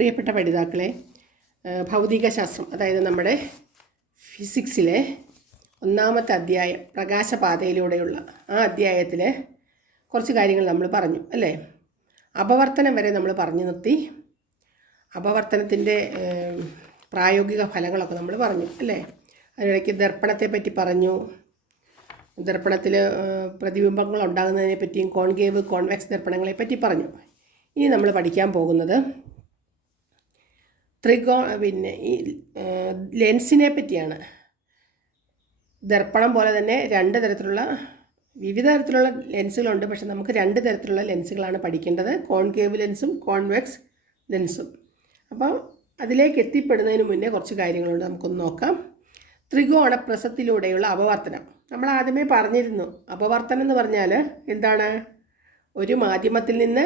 പ്രിയപ്പെട്ട പഠിതാക്കളെ, ഭൗതികശാസ്ത്രം അതായത് നമ്മുടെ ഫിസിക്സിലെ ഒന്നാമത്തെ അധ്യായം പ്രകാശപാതയിലൂടെയുള്ള ആ അധ്യായത്തിലെ കുറച്ച് കാര്യങ്ങൾ നമ്മൾ പറഞ്ഞു അല്ലേ. അപവർത്തനം വരെ നമ്മൾ പറഞ്ഞു നിർത്തി. അപവർത്തനത്തിൻ്റെ പ്രായോഗിക ഫലങ്ങളൊക്കെ നമ്മൾ പറഞ്ഞു അല്ലേ. അതിനിടയ്ക്ക് ദർപ്പണത്തെ പറ്റി പറഞ്ഞു. ദർപ്പണത്തിൽ പ്രതിബിംബങ്ങൾ ഉണ്ടാകുന്നതിനെ പറ്റിയും കോൺകേവ് കോൺവെക്സ് ദർപ്പണങ്ങളെ പറ്റി പറഞ്ഞു. ഇനി നമ്മൾ പഠിക്കാൻ പോകുന്നത് ഈ ലെൻസിനെ പറ്റിയാണ്. ദർപ്പണം പോലെ തന്നെ വിവിധ തരത്തിലുള്ള ലെൻസുകളുണ്ട്. പക്ഷെ നമുക്ക് 2 തരത്തിലുള്ള ലെൻസുകളാണ് പഠിക്കേണ്ടത്, കോൺകേവ് ലെൻസും കോൺവെക്സ് ലെൻസും. അപ്പം അതിലേക്ക് എത്തിപ്പെടുന്നതിന് മുന്നേ കുറച്ച് കാര്യങ്ങളുണ്ട്, നമുക്കൊന്ന് നോക്കാം. ത്രികോണ പ്രിസത്തിലൂടെയുള്ള അപവർത്തനം നമ്മൾ ആദ്യമേ പറഞ്ഞിരുന്നു. അപവർത്തനം എന്ന് പറഞ്ഞാൽ എന്താണ്? ഒരു മാധ്യമത്തിൽ നിന്ന്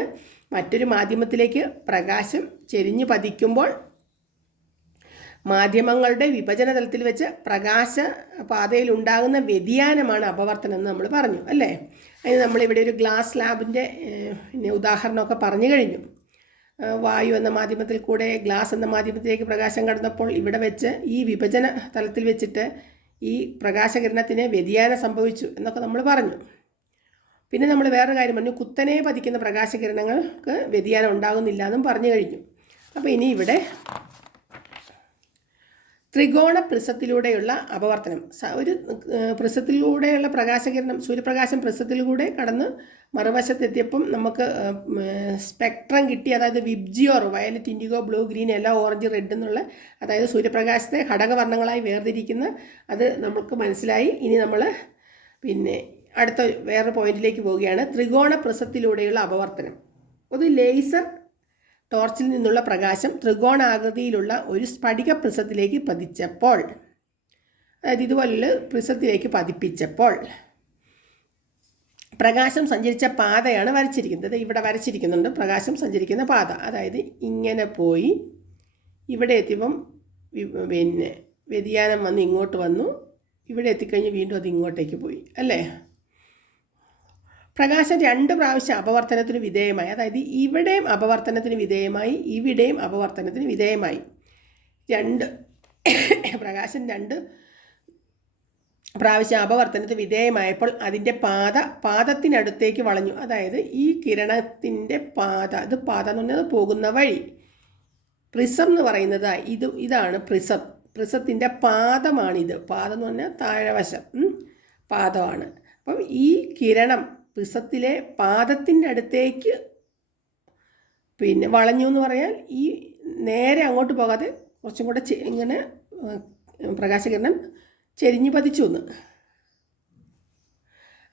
മറ്റൊരു മാധ്യമത്തിലേക്ക് പ്രകാശം ചെരിഞ്ഞു പതിക്കുമ്പോൾ മാധ്യമങ്ങളുടെ വിഭജന തലത്തിൽ വെച്ച് പ്രകാശ പാതയിൽ ഉണ്ടാകുന്ന വ്യതിയാനമാണ് അപവർത്തനം എന്ന് നമ്മൾ പറഞ്ഞു അല്ലേ. അതിന് നമ്മളിവിടെ ഒരു ഗ്ലാസ് ലാബിൻ്റെ ഉദാഹരണമൊക്കെ പറഞ്ഞു കഴിഞ്ഞു. വായു എന്ന മാധ്യമത്തിൽ കൂടെ ഗ്ലാസ് എന്ന മാധ്യമത്തിലേക്ക് പ്രകാശം കടന്നപ്പോൾ ഇവിടെ വെച്ച് ഈ വിഭജന തലത്തിൽ വെച്ചിട്ട് ഈ പ്രകാശകിരണത്തിന് വ്യതിയാനം സംഭവിച്ചു എന്നൊക്കെ നമ്മൾ പറഞ്ഞു. പിന്നെ നമ്മൾ വേറൊരു കാര്യം പറഞ്ഞു, കുത്തനെ പതിക്കുന്ന പ്രകാശകിരണങ്ങൾക്ക് വ്യതിയാനം ഉണ്ടാകുന്നില്ല എന്നും പറഞ്ഞു കഴിഞ്ഞു. അപ്പോൾ ഇനി ഇവിടെ ത്രികോണ പ്രിസത്തിലൂടെയുള്ള അപവർത്തനം. ഒരു പ്രിസത്തിലൂടെയുള്ള പ്രകാശകിരണം, സൂര്യപ്രകാശം പ്രിസത്തിലൂടെ കടന്ന് മറുവശത്തെത്തിയപ്പം നമുക്ക് സ്പെക്ട്രം കിട്ടി. അതായത് VIBGYOR, violet, IndiGo, blue, green, yellow, orange, red എന്നുള്ള അതായത് സൂര്യപ്രകാശത്തെ ഘടകവർണ്ണങ്ങളായി വേർതിരിക്കുന്ന അത് നമുക്ക് മനസ്സിലായി. ഇനി നമ്മൾ അടുത്ത വേറെ പോയിന്റിലേക്ക് പോവുകയാണ്. ത്രികോണ പ്രിസത്തിലൂടെയുള്ള അപവർത്തനം. ഒരു ലേസർ ടോർച്ചിൽ നിന്നുള്ള പ്രകാശം ത്രികോണാകൃതിയിലുള്ള ഒരു സ്ഫടിക പ്രിസത്തിലേക്ക് പതിച്ചപ്പോൾ, അതായത് ഇതുപോലുള്ള പ്രിസത്തിലേക്ക് പതിപ്പിച്ചപ്പോൾ പ്രകാശം സഞ്ചരിച്ച പാതയാണ് വരച്ചിരിക്കുന്നത്. ഇവിടെ വരച്ചിരിക്കുന്നുണ്ട് പ്രകാശം സഞ്ചരിക്കുന്ന പാത. അതായത് ഇങ്ങനെ പോയി ഇവിടെ എത്തിയപ്പം വ്യതിയാനം വന്ന് ഇങ്ങോട്ട് വന്നു, ഇവിടെ എത്തിക്കഴിഞ്ഞ് വീണ്ടും അത് ഇങ്ങോട്ടേക്ക് പോയി അല്ലേ. പ്രകാശം 2 പ്രാവശ്യം അപവർത്തനത്തിന് വിധേയമായി. അതായത് ഇവിടെയും അപവർത്തനത്തിന് വിധേയമായി, ഇവിടെയും അപവർത്തനത്തിന് വിധേയമായി. പ്രകാശം 2 പ്രാവശ്യം അപവർത്തനത്തിന് വിധേയമായപ്പോൾ അതിൻ്റെ പാദത്തിനടുത്തേക്ക് വളഞ്ഞു. അതായത് ഈ കിരണത്തിൻ്റെ പാത എന്ന് പറഞ്ഞാൽ പോകുന്ന വഴി. പ്രിസം എന്ന് പറയുന്നത് ഇതാണ് പ്രിസത്തിൻ്റെ പാദമാണിത്. പാദം എന്ന് പറഞ്ഞാൽ താഴെവശം പാദമാണ്. അപ്പം ഈ കിരണം പ്രിസത്തിലെ പാദത്തിൻ്റെ അടുത്തേക്ക് വളഞ്ഞു എന്ന് പറയാൻ ഈ നേരെ അങ്ങോട്ട് പോകാതെ കുറച്ചും കൂടെ ഇങ്ങനെ പ്രകാശകിരണം ചെരിഞ്ഞു പതിച്ചു എന്ന്.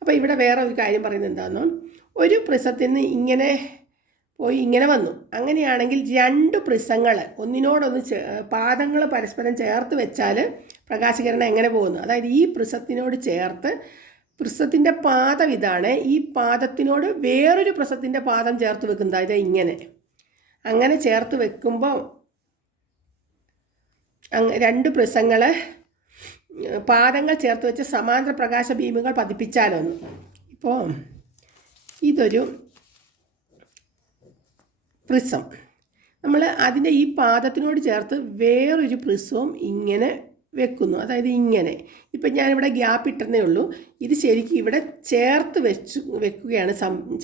അപ്പോൾ ഇവിടെ വേറെ ഒരു കാര്യം പറയുന്നത് എന്താണെന്നോ, ഒരു പ്രിസത്തിൽ നിന്ന് ഇങ്ങനെ പോയി ഇങ്ങനെ വന്നു. അങ്ങനെയാണെങ്കിൽ 2 പ്രിസങ്ങൾ ഒന്നിനോടൊന്ന് പാദങ്ങൾ പരസ്പരം ചേർത്ത് വെച്ചാൽ പ്രകാശകിരണം എങ്ങനെ പോകുന്നു? അതായത് ഈ പ്രിസത്തിനോട് ചേർത്ത്, പ്രിസത്തിൻ്റെ പാദം ഇതാണ്, ഈ പാദത്തിനോട് വേറൊരു പ്രിസത്തിൻ്റെ പാദം ചേർത്ത് വെക്കുന്നത്. അതായത് അങ്ങനെ ചേർത്ത് വെക്കുമ്പോൾ 2 പ്രിസങ്ങൾ പാദങ്ങൾ ചേർത്ത് വെച്ച് സമാന്തര പ്രകാശ ബീമുകൾ പതിപ്പിച്ചാലൊന്ന്. ഇപ്പോൾ ഇതൊരു പ്രിസം. നമ്മൾ അതിൻ്റെ ഈ പാദത്തിനോട് ചേർത്ത് വേറൊരു പ്രിസവും ഇങ്ങനെ വെക്കുന്നു. അതായത് ഇങ്ങനെ. ഇപ്പം ഞാനിവിടെ ഗ്യാപ്പ് ഇട്ടേ ഉള്ളൂ. ഇത് ശരിക്കും ഇവിടെ ചേർത്ത് വെക്കുകയാണ്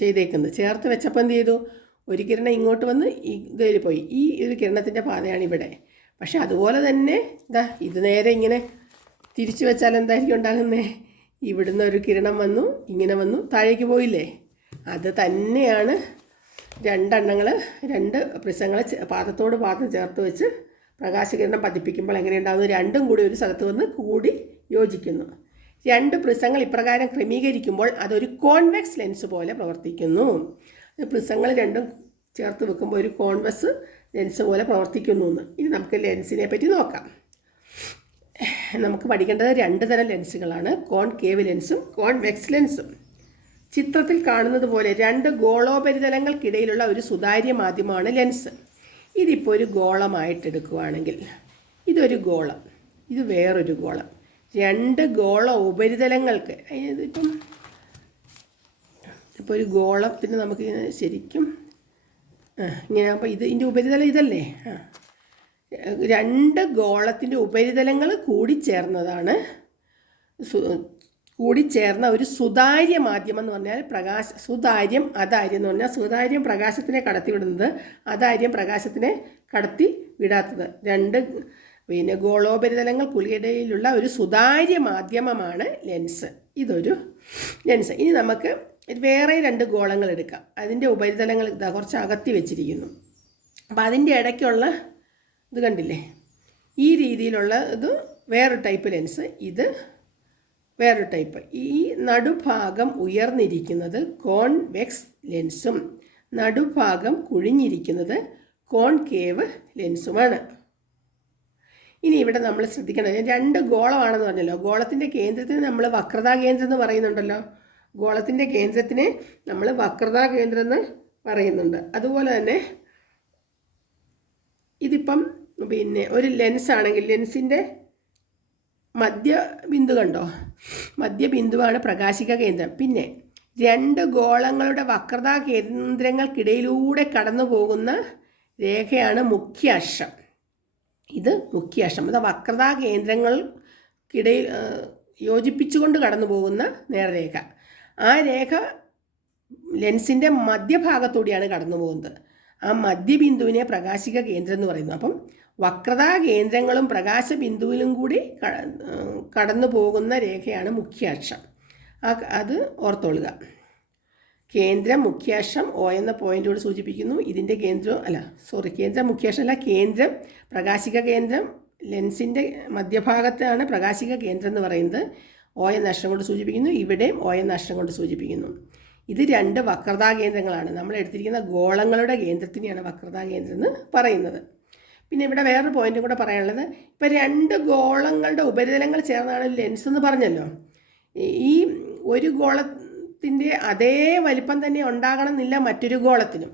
ചെയ്തേക്കുന്നത്. ചേർത്ത് വെച്ചപ്പോൾ എന്ത് ചെയ്തു? ഒരു കിരണം ഇങ്ങോട്ട് വന്ന് ഇതിൽ പോയി. ഈ ഒരു കിരണത്തിൻ്റെ പാതയാണ് ഇവിടെ. പക്ഷെ അതുപോലെ തന്നെ ഇത് നേരെ ഇങ്ങനെ തിരിച്ചു വെച്ചാൽ എന്തായിരിക്കും ഉണ്ടാകുന്നത്? ഇവിടുന്ന് ഒരു കിരണം വന്നു, ഇങ്ങനെ വന്നു, താഴേക്ക് പോയില്ലേ? അത് തന്നെയാണ് 2 പ്രിസങ്ങൾ പാദത്തോട് പാദം ചേർത്ത് വെച്ച് പ്രകാശകിരണം പതിപ്പിക്കുമ്പോൾ എങ്ങനെയുണ്ടാകുന്നു? 2ഉം കൂടി ഒരു സ്ഥലത്ത് വന്ന് കൂടി യോജിക്കുന്നു. 2 പ്രിസങ്ങൾ ഇപ്രകാരം ക്രമീകരിക്കുമ്പോൾ അതൊരു കോൺവെക്സ് ലെൻസ് പോലെ പ്രവർത്തിക്കുന്നു. പ്രിസങ്ങൾ 2ഉം ചേർത്ത് വെക്കുമ്പോൾ ഒരു കോൺവെക്സ് ലെൻസ് പോലെ പ്രവർത്തിക്കുന്നു എന്ന്. ഇനി നമുക്ക് ലെൻസിനെ പറ്റി നോക്കാം. നമുക്ക് പഠിക്കേണ്ടത് 2 തരം ലെൻസുകളാണ്, കോൺകേവ് ലെൻസും കോൺവെക്സ് ലെൻസും. ചിത്രത്തിൽ കാണുന്നത് പോലെ 2 ഗോളോപരിതലങ്ങൾക്കിടയിലുള്ള ഒരു സുതാര്യ മാധ്യമമാണ് ലെൻസ്. ഇതിപ്പോൾ ഒരു ഗോളമായിട്ടെടുക്കുകയാണെങ്കിൽ ഇതൊരു ഗോളം, ഇത് വേറൊരു ഗോളം. 2 ഗോള ഉപരിതലങ്ങൾക്ക് ഇപ്പോൾ ഒരു ഗോളത്തിന് നമുക്ക് ശരിക്കും ഇങ്ങനെ അപ്പോൾ ഇതിൻ്റെ ഉപരിതലം ഇതല്ലേ, രണ്ട് ഗോളത്തിൻ്റെ ഉപരിതലങ്ങൾ കൂടിച്ചേർന്നതാണ് കൂടിച്ചേർന്ന ഒരു സുതാര്യ മാധ്യമം എന്ന് പറഞ്ഞാൽ സുതാര്യം അതാര്യം എന്ന് പറഞ്ഞാൽ സുതാര്യം പ്രകാശത്തിനെ കടത്തിവിടുന്നത്, അതാര്യം പ്രകാശത്തിനെ കടത്തി വിടാത്തത്. രണ്ട് ഗോളോപരിതലങ്ങൾക്കുള്ളിടയിലുള്ള ഒരു സുതാര്യ മാധ്യമമാണ് ലെൻസ്. ഇതൊരു ലെൻസ്. ഇനി നമുക്ക് വേറെ രണ്ട് ഗോളങ്ങൾ എടുക്കാം. അതിൻ്റെ ഉപരിതലങ്ങൾ ഇതാ കുറച്ച് അകത്തി വെച്ചിരിക്കുന്നു. അപ്പം അതിൻ്റെ ഇടയ്ക്കുള്ള ഇത് കണ്ടില്ലേ, ഈ രീതിയിലുള്ള ഇത് വേറൊരു ടൈപ്പ് ലെൻസ്, ഇത് വേറൊരു ടൈപ്പ്. ഈ നടുഭാഗം ഉയർന്നിരിക്കുന്നത് കോൺവെക്സ് ലെൻസും നടുഭാഗം കുഴിഞ്ഞിരിക്കുന്നത് കോൺകേവ് ലെൻസുമാണ്. ഇനി ഇവിടെ നമ്മൾ ശ്രദ്ധിക്കേണ്ടത് രണ്ട് ഗോളമാണെന്ന് പറഞ്ഞല്ലോ. ഗോളത്തിൻ്റെ കേന്ദ്രത്തിന് നമ്മൾ വക്രതാ കേന്ദ്രം എന്ന് പറയുന്നുണ്ടല്ലോ. ഗോളത്തിൻ്റെ കേന്ദ്രത്തിന് നമ്മൾ വക്രതാ കേന്ദ്രം എന്ന് പറയുന്നുണ്ട്. അതുപോലെ തന്നെ ഇതിപ്പം ഒരു ലെൻസ് ആണെങ്കിൽ ലെൻസിൻ്റെ മധ്യബിന്ദു കണ്ടോ, മധ്യബിന്ദുവാണ് പ്രകാശിക കേന്ദ്രം. പിന്നെ രണ്ട് ഗോളങ്ങളുടെ വക്രതാ കേന്ദ്രങ്ങൾക്കിടയിലൂടെ കടന്നു പോകുന്ന രേഖയാണ് മുഖ്യ അക്ഷം. ഇത് മുഖ്യ അക്ഷം. അത് വക്രതാ കേന്ദ്രങ്ങൾക്കിടയിൽ യോജിപ്പിച്ചുകൊണ്ട് കടന്നു പോകുന്ന നേർരേഖ. ആ രേഖ ലെൻസിൻ്റെ മധ്യഭാഗത്തൂടെയാണ് കടന്നു പോകുന്നത്. ആ മധ്യബിന്ദുവിനെ പ്രകാശിക കേന്ദ്രം എന്ന് പറയുന്നു. അപ്പം വക്രതാ കേന്ദ്രങ്ങളും പ്രകാശബിന്ദുവിലും കൂടി കടന്നു പോകുന്ന രേഖയാണ് മുഖ്യാക്ഷം. അത് ഓർത്തോളുക. കേന്ദ്രം മുഖ്യാക്ഷം O എന്ന പോയിന്റോട് സൂചിപ്പിക്കുന്നു. ഇതിൻ്റെ കേന്ദ്രം മുഖ്യാക്ഷം അല്ല, കേന്ദ്രം പ്രകാശിക കേന്ദ്രം ലെൻസിൻ്റെ മധ്യഭാഗത്താണ് പ്രകാശിക കേന്ദ്രം എന്ന് പറയുന്നത്. O എന്ന അക്ഷരം കൊണ്ട് സൂചിപ്പിക്കുന്നു. ഇവിടെയും O എന്ന അക്ഷരം കൊണ്ട് സൂചിപ്പിക്കുന്നു. ഇത് രണ്ട് വക്രതാ കേന്ദ്രങ്ങളാണ്. നമ്മൾ എടുത്തിരിക്കുന്ന ഗോളങ്ങളുടെ കേന്ദ്രത്തിനെയാണ് വക്രതാ കേന്ദ്രം എന്ന് പറയുന്നത്. പിന്നെ ഇവിടെ വേറൊരു പോയിന്റും കൂടെ പറയാനുള്ളത്, ഇപ്പം രണ്ട് ഗോളങ്ങളുടെ ഉപരിതലങ്ങൾ ചേർന്നാണ് ലെൻസ് എന്ന് പറഞ്ഞല്ലോ. ഈ ഒരു ഗോളത്തിൻ്റെ അതേ വലിപ്പം തന്നെ ഉണ്ടാകണമെന്നില്ല മറ്റൊരു ഗോളത്തിനും.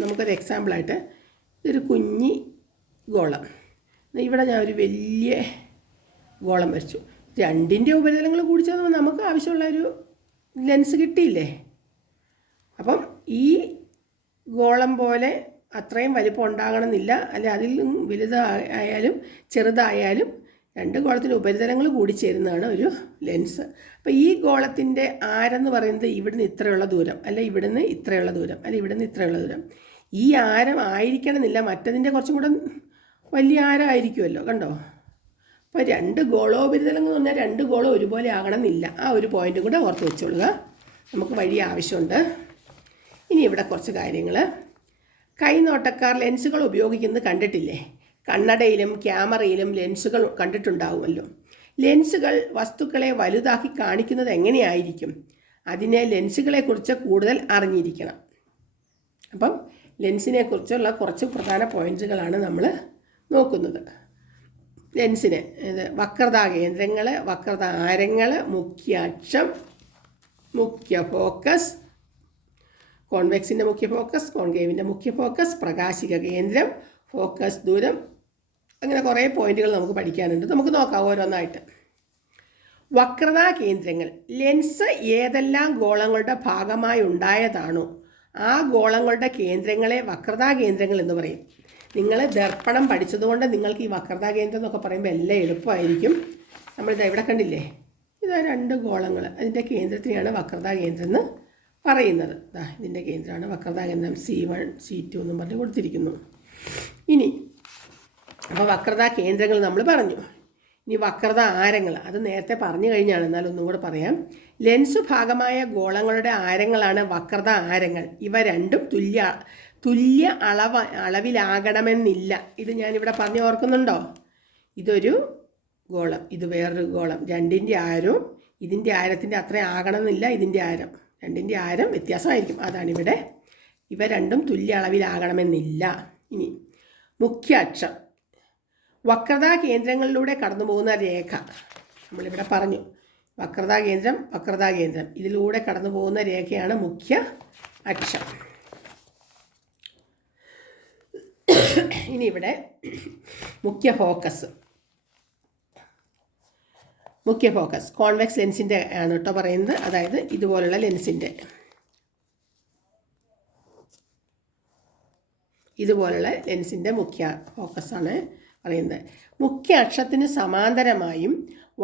നമുക്കൊരു എക്സാമ്പിളായിട്ട് ഇതൊരു കുഞ്ഞി ഗോളം, ഇവിടെ ഞാൻ ഒരു വലിയ ഗോളം വരച്ചു. രണ്ടിൻ്റെ ഉപരിതലങ്ങൾ കൂടി ചേർന്ന് നമുക്ക് ആവശ്യമുള്ളൊരു ലെൻസ് കിട്ടിയില്ലേ. അപ്പം ഈ ഗോളം പോലെ അത്രയും വലിപ്പം ഉണ്ടാകണമെന്നില്ല, അല്ലെ അതിൽ വലുതായാലും ചെറുതായാലും രണ്ട് ഗോളത്തിൻ്റെ ഉപരിതലങ്ങൾ കൂടി ചേരുന്നതാണ് ഒരു ലെൻസ്. അപ്പോൾ ഈ ഗോളത്തിൻ്റെ ആരെന്ന് പറയുന്നത് ഇവിടുന്ന് ഇത്രയുള്ള ദൂരം, അല്ലെ ഇവിടുന്ന് ഇത്രയുള്ള ദൂരം, അല്ലെ ഇവിടുന്ന് ഇത്രയുള്ള ദൂരം. ഈ ആരം ആയിരിക്കണമെന്നില്ല, മറ്റതിൻ്റെ കുറച്ചും കൂടെ വലിയ ആരമായിരിക്കുമല്ലോ. കണ്ടോ? അപ്പോൾ രണ്ട് ഗോളോപരിതലങ്ങൾ എന്ന് പറഞ്ഞാൽ രണ്ട് ഗോളം ഒരുപോലെ ആകണമെന്നില്ല. ആ ഒരു പോയിൻറ്റും കൂടെ ഓർത്ത് വെച്ചോളുക. നമുക്ക് വഴി ആവശ്യമുണ്ട്. ഇനി ഇവിടെ കുറച്ച് കാര്യങ്ങൾ. കൈനോട്ടക്കാർ ലെൻസുകൾ ഉപയോഗിക്കുന്നത് കണ്ടിട്ടില്ലേ? കണ്ണടയിലും ക്യാമറയിലും ലെൻസുകൾ കണ്ടിട്ടുണ്ടാവുമല്ലോ. ലെൻസുകൾ വസ്തുക്കളെ വലുതാക്കി കാണിക്കുന്നത് എങ്ങനെയായിരിക്കും? അതിനെ ലെൻസുകളെക്കുറിച്ച് കൂടുതൽ അറിഞ്ഞിരിക്കണം. അപ്പം ലെൻസിനെ കുറിച്ചുള്ള കുറച്ച് പ്രധാന പോയിൻറ്റുകളാണ് നമ്മൾ നോക്കുന്നത്. ലെൻസിന് വക്രതാ കേന്ദ്രങ്ങൾ, വക്രതാ ആരങ്ങൾ, മുഖ്യ അക്ഷം, മുഖ്യ ഫോക്കസ്, കോൺവെക്സിൻ്റെ മുഖ്യ ഫോക്കസ്, കോൺകേവിൻ്റെ മുഖ്യ ഫോക്കസ്, പ്രകാശിക കേന്ദ്രം, ഫോക്കസ് ദൂരം, അങ്ങനെ കുറേ പോയിന്റുകൾ നമുക്ക് പഠിക്കാനുണ്ട്. നമുക്ക് നോക്കാം ഓരോന്നായിട്ട്. വക്രതാ കേന്ദ്രങ്ങൾ. ലെൻസ് ഏതെല്ലാം ഗോളങ്ങളുടെ ഭാഗമായി ഉണ്ടായതാണോ ആ ഗോളങ്ങളുടെ കേന്ദ്രങ്ങളെ വക്രതാ കേന്ദ്രങ്ങൾ എന്ന് പറയും. നിങ്ങൾ ദർപ്പണം പഠിച്ചതുകൊണ്ട് നിങ്ങൾക്ക് ഈ വക്രതാ കേന്ദ്രം എന്നൊക്കെ പറയുമ്പോൾ എല്ലാം എളുപ്പമായിരിക്കും. നമ്മളിത് ഇവിടെ കണ്ടില്ലേ, ഇതാ രണ്ട് ഗോളങ്ങൾ, അതിൻ്റെ കേന്ദ്രത്തിനെയാണ് വക്രതാ കേന്ദ്രം എന്ന് പറയുന്നത്. ഇതിൻ്റെ കേന്ദ്രമാണ് വക്രതാ കേന്ദ്രം. C1 C2 എന്നും പറഞ്ഞ് കൊടുത്തിരിക്കുന്നു. ഇനി അപ്പോൾ വക്രതാ കേന്ദ്രങ്ങൾ നമ്മൾ പറഞ്ഞു. ഇനി വക്രതാ ആരങ്ങൾ, അത് നേരത്തെ പറഞ്ഞു കഴിഞ്ഞാണ്, എന്നാലും ഒന്നും കൂടെ പറയാം. ലെൻസ് ഭാഗമായ ഗോളങ്ങളുടെ ആരങ്ങളാണ് വക്രതാ ആരങ്ങൾ. ഇവ രണ്ടും തുല്യ അളവിലാകണമെന്നില്ല. ഇത് ഞാനിവിടെ പറഞ്ഞു ഓർക്കുന്നുണ്ടോ? ഇതൊരു ഗോളം, ഇത് വേറൊരു ഗോളം. രണ്ടിൻ്റെ ആരവും ഇതിൻ്റെ ആരത്തിൻ്റെ അത്രയും ആകണമെന്നില്ല. ഇതിൻ്റെ ആരം, രണ്ടിൻ്റെ ആരം വ്യത്യാസമായിരിക്കും. അതാണിവിടെ. ഇവ രണ്ടും തുല്യ അളവിലാകണമെന്നില്ല. ഇനി മുഖ്യ അക്ഷം. വക്രതാ കേന്ദ്രങ്ങളിലൂടെ കടന്നു പോകുന്ന രേഖ നമ്മളിവിടെ പറഞ്ഞു. വക്രതാ കേന്ദ്രം ഇതിലൂടെ കടന്നു പോകുന്ന രേഖയാണ് മുഖ്യ അക്ഷം. ഇനി ഇവിടെ മുഖ്യ ഫോക്കസ് കോൺവെക്സ് ലെൻസിൻ്റെ ആണ് കേട്ടോ പറയുന്നത്. അതായത് ഇതുപോലുള്ള ലെൻസിൻ്റെ ഇതുപോലുള്ള ലെൻസിൻ്റെ മുഖ്യ ഫോക്കസാണ് പറയുന്നത്. മുഖ്യ അക്ഷത്തിന് സമാന്തരമായും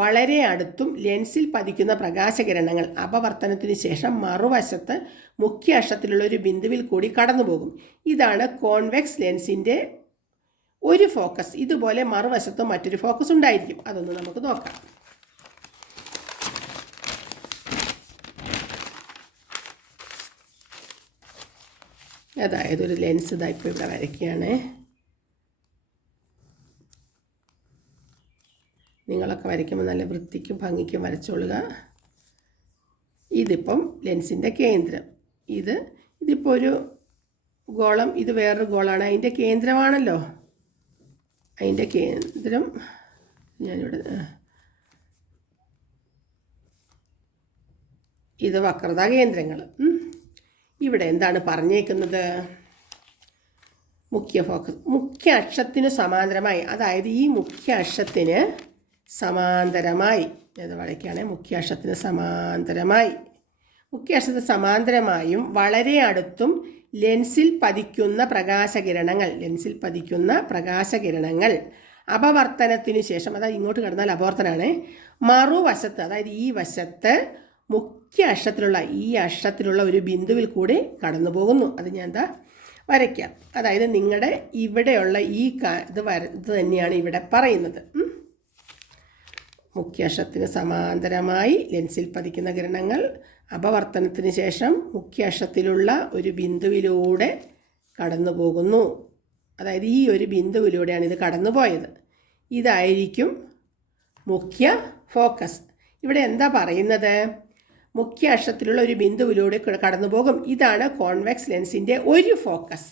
വളരെ അടുത്തും ലെൻസിൽ പതിക്കുന്ന പ്രകാശകിരണങ്ങൾ അപവർത്തനത്തിന് ശേഷം മറുവശത്ത് മുഖ്യ അക്ഷത്തിലുള്ള ഒരു ബിന്ദുവിൽ കൂടി കടന്നുപോകും. ഇതാണ് കോൺവെക്സ് ലെൻസിൻ്റെ ഒരു ഫോക്കസ്. ഇതുപോലെ മറുവശത്തും മറ്റൊരു ഫോക്കസ് ഉണ്ടായിരിക്കും. അതൊന്ന് നമുക്ക് നോക്കാം. അതായത് ഒരു ലെൻസ് ഇതായിപ്പോൾ ഇവിടെ വരയ്ക്കുകയാണ്. നിങ്ങളൊക്കെ വരയ്ക്കുമ്പോൾ നല്ല വൃത്തിക്കും ഭംഗിക്കും വരച്ചോളുക. ഇതിപ്പം ലെൻസിൻ്റെ കേന്ദ്രം. ഇതിപ്പോൾ ഒരു ഗോളം, ഇത് വേറൊരു ഗോളാണ്. അതിൻ്റെ കേന്ദ്രമാണല്ലോ. അതിൻ്റെ കേന്ദ്രം ഞാനിവിടെ, ഇത് വക്രതാ കേന്ദ്രങ്ങൾ. ഇവിടെ എന്താണ് പറഞ്ഞേക്കുന്നത്? മുഖ്യ ഫോക്കസ് മുഖ്യ അക്ഷത്തിന് സമാന്തരമായി, അതായത് ഈ മുഖ്യ അക്ഷത്തിന് സമാന്തരമായി, അത് വരയ്ക്കുകയാണ്. മുഖ്യ അക്ഷത്തിന് സമാന്തരമായും വളരെ അടുത്തും ലെൻസിൽ പതിക്കുന്ന പ്രകാശകിരണങ്ങൾ അപവർത്തനത്തിനു ശേഷം, അതായത് ഇങ്ങോട്ട് കിടന്നാൽ അപവർത്തനാണ്, മറുവശത്ത്, അതായത് ഈ വശത്ത് മുഖ്യ അക്ഷത്തിലുള്ള ഒരു ബിന്ദുവിൽ കൂടി കടന്നു പോകുന്നു. അത് ഞാൻ വരയ്ക്കാം. അതായത് നിങ്ങളുടെ ഇവിടെയുള്ള ഇത് തന്നെയാണ് ഇവിടെ പറയുന്നത്. മുഖ്യ അക്ഷത്തിന് സമാന്തരമായി ലെൻസിൽ പതിക്കുന്ന കിരണങ്ങൾ അപവർത്തനത്തിന് ശേഷം മുഖ്യ അക്ഷത്തിലുള്ള ഒരു ബിന്ദുവിലൂടെ കടന്നു പോകുന്നു. അതായത് ഈ ഒരു ബിന്ദുവിലൂടെയാണ് ഇത് കടന്നു പോയത്. ഇതായിരിക്കും മുഖ്യ ഫോക്കസ്. ഇവിടെ എന്താ പറയുന്നത്? മുഖ്യ അക്ഷത്തിലുള്ള ഒരു ബിന്ദുവിലൂടെ കടന്നു പോകും. ഇതാണ് കോൺവെക്സ് ലെൻസിൻ്റെ ഒരു ഫോക്കസ്.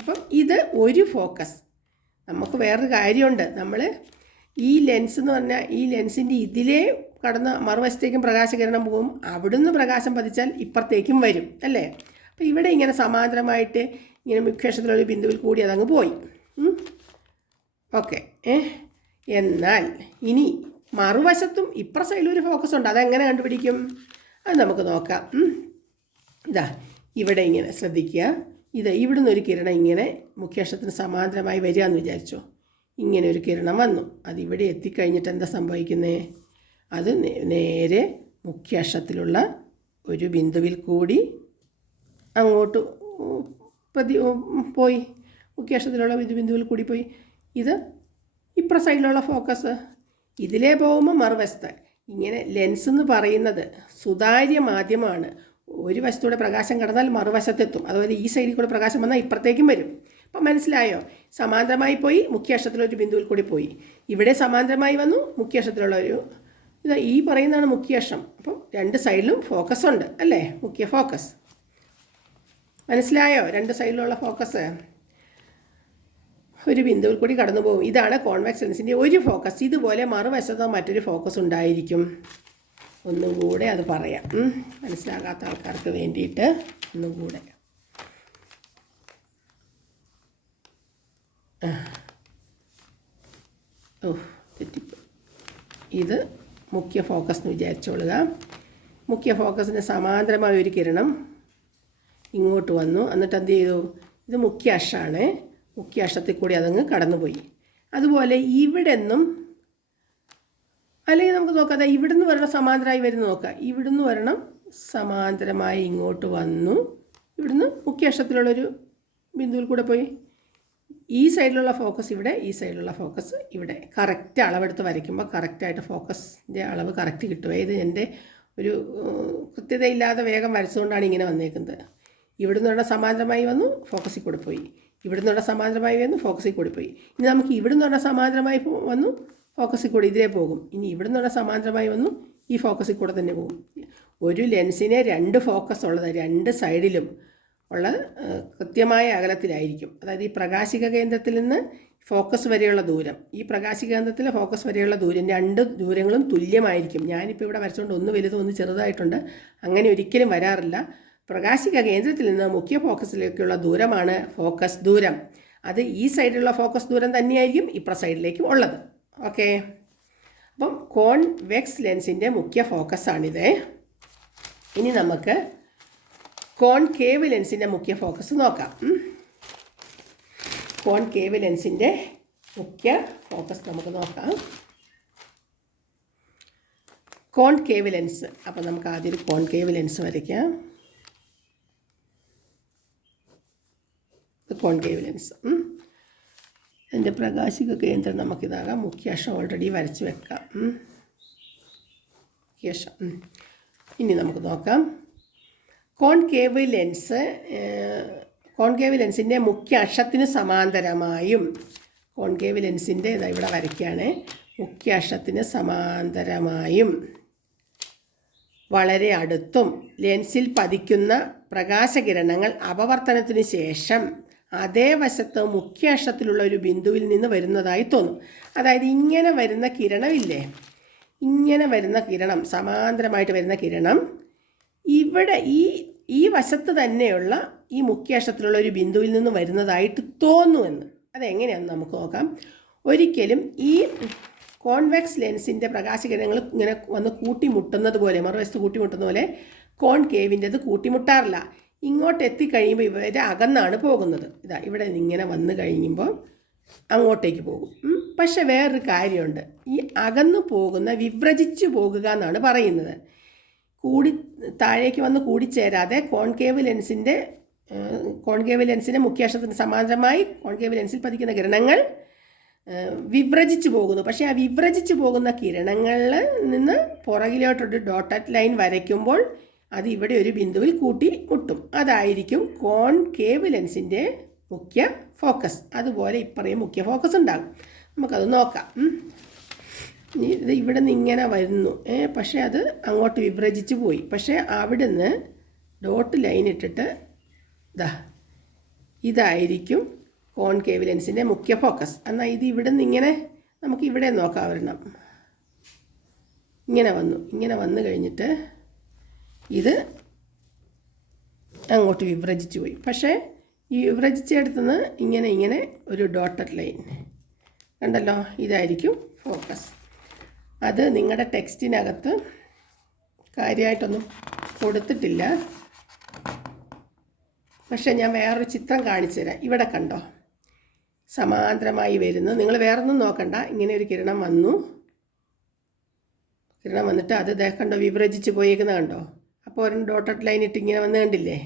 അപ്പം ഇത് ഒരു ഫോക്കസ്. നമുക്ക് വേറൊരു കാര്യമുണ്ട്. നമ്മൾ ഈ ലെൻസ് എന്ന് പറഞ്ഞാൽ ഈ ലെൻസിൻ്റെ ഇതിലേ കടന്ന് മറുവശത്തേക്കും പ്രകാശകിരണം പോകും. അവിടുന്ന് പ്രകാശം പതിച്ചാൽ ഇപ്പുറത്തേക്കും വരും, അല്ലേ? അപ്പോൾ ഇവിടെ ഇങ്ങനെ സമാന്തരമായിട്ട് ഇങ്ങനെ മുഖ്യ അക്ഷത്തിലുള്ള ബിന്ദുവിൽ കൂടി അതങ്ങ് പോയി. ഓക്കെ. എന്നാൽ ഇനി മറുവശത്തും ഇപ്പുറ സൈഡിലൊരു ഫോക്കസ് ഉണ്ട്. അതെങ്ങനെ കണ്ടുപിടിക്കും? അത് നമുക്ക് നോക്കാം. ഇവിടെ ഇങ്ങനെ ശ്രദ്ധിക്കുക. ഇവിടുന്ന് ഒരു കിരണം ഇങ്ങനെ മുഖ്യ അക്ഷത്തിന് സമാന്തരമായി വരിക എന്ന് വിചാരിച്ചോ. ഇങ്ങനെ ഒരു കിരണം വന്നു. അതിവിടെ എത്തിക്കഴിഞ്ഞിട്ട് എന്താ സംഭവിക്കുന്നത്? അത് നേരെ മുഖ്യ അക്ഷത്തിലുള്ള ഒരു ബിന്ദുവിൽ കൂടി അങ്ങോട്ട് പോയി. മുഖ്യ അക്ഷത്തിലുള്ള ബിന്ദുവിൽ കൂടി പോയി. ഇത് ഇപ്പുറ സൈഡിലുള്ള ഫോക്കസ്. ഇതിലേ പോകുമ്പോൾ മറുവശത്ത്. ഇങ്ങനെ ലെൻസ് എന്ന് പറയുന്നത് സുതാര്യ മാധ്യമമാണ്. ഒരു വശത്തൂടെ പ്രകാശം കടന്നാൽ മറുവശത്തെത്തും. അതുപോലെ ഈ സൈഡിൽ കൂടെ പ്രകാശം വന്നാൽ ഇപ്പുറത്തേക്കും വരും. അപ്പം മനസ്സിലായോ? സമാന്തരമായി പോയി മുഖ്യ അക്ഷത്തിലൊരു ബിന്ദുവിൽ കൂടി പോയി. ഇവിടെ സമാന്തരമായി വന്നു മുഖ്യ അക്ഷത്തിലുള്ള ഈ പറയുന്നതാണ് മുഖ്യ അക്ഷം. അപ്പം രണ്ട് സൈഡിലും ഫോക്കസ് ഉണ്ട്, അല്ലേ? മുഖ്യ ഫോക്കസ് മനസ്സിലായോ? രണ്ട് സൈഡിലുള്ള ഫോക്കസ് ഒരു ബിന്ദുവിൽ കൂടി കടന്നു പോകും. ഇതാണ് കോൺവെക്സ് ലെൻസിൻ്റെ ഒരു ഫോക്കസ്. ഇതുപോലെ മറുവശത്തോ മറ്റൊരു ഫോക്കസ് ഉണ്ടായിരിക്കും. ഒന്നും കൂടെ അത് പറയാം, മനസ്സിലാകാത്ത ആൾക്കാർക്ക് വേണ്ടിയിട്ട് ഒന്നും കൂടെ. തെറ്റിപ്പോയി. ഇത് മുഖ്യ ഫോക്കസ് എന്ന് വിചാരിച്ചോളുക. മുഖ്യ ഫോക്കസിന് സമാന്തരമായ ഒരു കിരണം ഇങ്ങോട്ട് വന്നു. എന്നിട്ട് എന്ത് ചെയ്തു? ഇത് മുഖ്യ അക്ഷമാണ്. മുഖ്യ അക്ഷത്തിൽ കൂടി അതങ്ങ് കടന്നുപോയി. അതുപോലെ ഇവിടെ നിന്നും, അല്ലെങ്കിൽ നമുക്ക് നോക്കാം, അതായത് ഇവിടുന്ന് വരണം സമാന്തരമായി വരുന്ന നോക്കാം. ഇവിടുന്ന് വരണം സമാന്തരമായി ഇങ്ങോട്ട് വന്നു. ഇവിടുന്ന് മുഖ്യ അക്ഷത്തിലുള്ളൊരു ബിന്ദുവിൽ കൂടെ പോയി. ഈ സൈഡിലുള്ള ഫോക്കസ് ഇവിടെ, ഈ സൈഡിലുള്ള ഫോക്കസ് ഇവിടെ. കറക്റ്റ് അളവെടുത്ത് വരയ്ക്കുമ്പോൾ കറക്റ്റായിട്ട് ഫോക്കസിൻ്റെ അളവ് കറക്റ്റ് കിട്ടുക. ഇത് എൻ്റെ ഒരു കൃത്യതയില്ലാതെ വേഗം വരച്ചുകൊണ്ടാണ് ഇങ്ങനെ വന്നേക്കുന്നത്. ഇവിടുന്ന് പറഞ്ഞാൽ സമാന്തരമായി വന്നു, ഫോക്കസിൽ കൂടെ പോയി. ഇവിടുന്ന് പറഞ്ഞാൽ സമാന്തരമായി വന്നു, ഫോക്കസിൽ കൂടി പോയി. ഇനി നമുക്ക് ഇവിടുന്ന് പറഞ്ഞാൽ സമാന്തരമായി വന്നു, ഫോക്കസിൽ കൂടി ഇതിലേ പോകും. ഇനി ഇവിടുന്ന് പറഞ്ഞാൽ സമാന്തരമായി വന്നു, ഈ ഫോക്കസിൽ കൂടെ തന്നെ പോകും. ഒരു ലെൻസിനെ രണ്ട് ഫോക്കസ് ഉള്ളത് രണ്ട് സൈഡിലും ഉള്ള കൃത്യമായ അകലത്തിലായിരിക്കും. അതായത് ഈ പ്രകാശിക കേന്ദ്രത്തിൽ നിന്ന് ഫോക്കസ് വരെയുള്ള ദൂരം, ഈ പ്രകാശിക കേന്ദ്രത്തിലെ ഫോക്കസ് വരെയുള്ള ദൂരം, രണ്ട് ദൂരങ്ങളും തുല്യമായിരിക്കും. ഞാനിപ്പോൾ ഇവിടെ വരച്ചുകൊണ്ട് ഒന്ന് വലുതും ഒന്ന് ചെറുതായിട്ടുണ്ട്. അങ്ങനെ ഒരിക്കലും വരാറില്ല. പ്രകാശിക കേന്ദ്രത്തിൽ നിന്ന് മുഖ്യ ഫോക്കസിലേക്കുള്ള ദൂരമാണ് ഫോക്കസ് ദൂരം. അത് ഈ സൈഡിലുള്ള ഫോക്കസ് ദൂരം തന്നെയായിരിക്കും ഇപ്പുറ സൈഡിലേക്കും ഉള്ളത്. ഓക്കെ. അപ്പം കോൺവെക്സ് ലെൻസിൻ്റെ മുഖ്യ ഫോക്കസാണിത്. ഇനി നമുക്ക് കോൺകേവ് ലെൻസിൻ്റെ മുഖ്യ ഫോക്കസ് നോക്കാം. കോൺകേവ് ലെൻസിൻ്റെ മുഖ്യ ഫോക്കസ് നമുക്ക് നോക്കാം. Concave lens. അപ്പോൾ നമുക്ക് ആദ്യം ഒരു കോൺകേവ് ലെൻസ് വരയ്ക്കാം. Concave lens. അതിൻ്റെ പ്രകാശിക കേന്ദ്രം നമുക്കിതാകാം. മുഖ്യ അക്ഷം ഓൾറെഡി വരച്ച് വെക്കാം. മുഖ്യ അക്ഷം. ഇനി നമുക്ക് നോക്കാം. കോൺകേവ് ലെൻസിൻ്റെ മുഖ്യ അക്ഷത്തിന് സമാന്തരമായും, കോൺകേവ് ലെൻസിൻ്റെ ഇവിടെ വരയ്ക്കുകയാണ്, മുഖ്യ അക്ഷത്തിന് സമാന്തരമായും വളരെ അടുത്തും ലെൻസിൽ പതിക്കുന്ന പ്രകാശകിരണങ്ങൾ അപവർത്തനത്തിന് ശേഷം അതേ വശത്ത് മുഖ്യ അക്ഷത്തിലുള്ള ഒരു ബിന്ദുവിൽ നിന്ന് വരുന്നതായി തോന്നും. അതായത് ഇങ്ങനെ വരുന്ന കിരണമില്ലേ, ഇങ്ങനെ വരുന്ന കിരണം, സമാന്തരമായിട്ട് വരുന്ന കിരണം ഇവിടെ ഈ വശത്ത് തന്നെയുള്ള ഈ മുഖ്യ അക്ഷത്തിലുള്ള ഒരു ബിന്ദുവിൽ നിന്ന് വരുന്നതായിട്ട് തോന്നുമെന്ന്. അതെങ്ങനെയാണെന്ന് നമുക്ക് നോക്കാം. ഒരിക്കലും ഈ കോൺവെക്സ് ലെൻസിൻ്റെ പ്രകാശകിരണങ്ങൾ ഇങ്ങനെ വന്ന് കൂട്ടിമുട്ടുന്നത് പോലെ, മറുവശത്ത് കൂട്ടിമുട്ടുന്ന പോലെ കോൺകേവിൻ്റെത് കൂട്ടിമുട്ടാറില്ല. ഇങ്ങോട്ട് എത്തിക്കഴിയുമ്പോൾ ഇവർ അകന്നാണ് പോകുന്നത്. ഇവിടെ ഇങ്ങനെ വന്നു കഴിയുമ്പോൾ അങ്ങോട്ടേക്ക് പോകും. പക്ഷെ വേറൊരു കാര്യമുണ്ട്. ഈ അകന്നു പോകുന്ന, വിഭ്രജിച്ചു പോകുക എന്നാണ് പറയുന്നത്. താഴേക്ക് വന്ന് കൂടിച്ചേരാതെ കോൺകേവ് ലെൻസിൻ്റെ മുഖ്യ അക്ഷത്തിന് സമാന്തരമായി കോൺകേവ് ലെൻസിൽ പതിക്കുന്ന കിരണങ്ങൾ വിഭ്രജിച്ചു പോകുന്നു. പക്ഷേ ആ വിഭ്രജിച്ചു പോകുന്ന കിരണങ്ങളിൽ നിന്ന് പുറകിലോട്ടൊരു ഡോട്ടഡ് ലൈൻ വരയ്ക്കുമ്പോൾ അത് ഇവിടെ ഒരു ബിന്ദുവിൽ കൂട്ടി മുട്ടും. അതായിരിക്കും കോൺകേവ് ലെൻസിൻ്റെ മുഖ്യ ഫോക്കസ്. അതുപോലെ ഇപ്പറയും മുഖ്യ ഫോക്കസ് ഉണ്ടാകും. നമുക്കത് നോക്കാം. ഇത് ഇവിടെ നിന്ന് ഇങ്ങനെ വരുന്നു, പക്ഷേ അത് അങ്ങോട്ട് വിഭ്രജിച്ച് പോയി. പക്ഷേ അവിടുന്ന് ഡോട്ട് ലൈൻ ഇട്ടിട്ട് ഇതായിരിക്കും കോൺകേവ് ലെൻസിൻ്റെ മുഖ്യ ഫോക്കസ്. എന്നാൽ ഇത് ഇവിടെ നിന്ന് ഇങ്ങനെ നമുക്ക് ഇവിടെ നോക്കാം. ഒരെണ്ണം ഇങ്ങനെ വന്നു കഴിഞ്ഞിട്ട് ഇത് അങ്ങോട്ട് വിഭ്രജിച്ച് പോയി. പക്ഷേ ഈ വിഭ്രജിച്ചെടുത്തുനിന്ന് ഇങ്ങനെ ഒരു ഡോട്ടഡ് ലൈൻ കണ്ടല്ലോ, ഇതായിരിക്കും ഫോക്കസ്. അത് നിങ്ങളുടെ ടെക്സ്റ്റിനകത്ത് കാര്യമായിട്ടൊന്നും കൊടുത്തിട്ടില്ല. പക്ഷേ ഞാൻ വേറൊരു ചിത്രം കാണിച്ചു തരാം. ഇവിടെ കണ്ടോ, സമാന്തരമായി വരുന്നു. നിങ്ങൾ വേറൊന്നും നോക്കണ്ട. ഇങ്ങനെ ഒരു കിരണം വന്നിട്ട് അത് കണ്ടോ വിഭ്രജിച്ച് പോയേക്കുന്നത് കണ്ടോ. അപ്പോൾ ഒരു ഡോട്ടഡ് ലൈൻ ഇട്ട് ഇങ്ങനെ വന്ന് കണ്ടില്ലേ.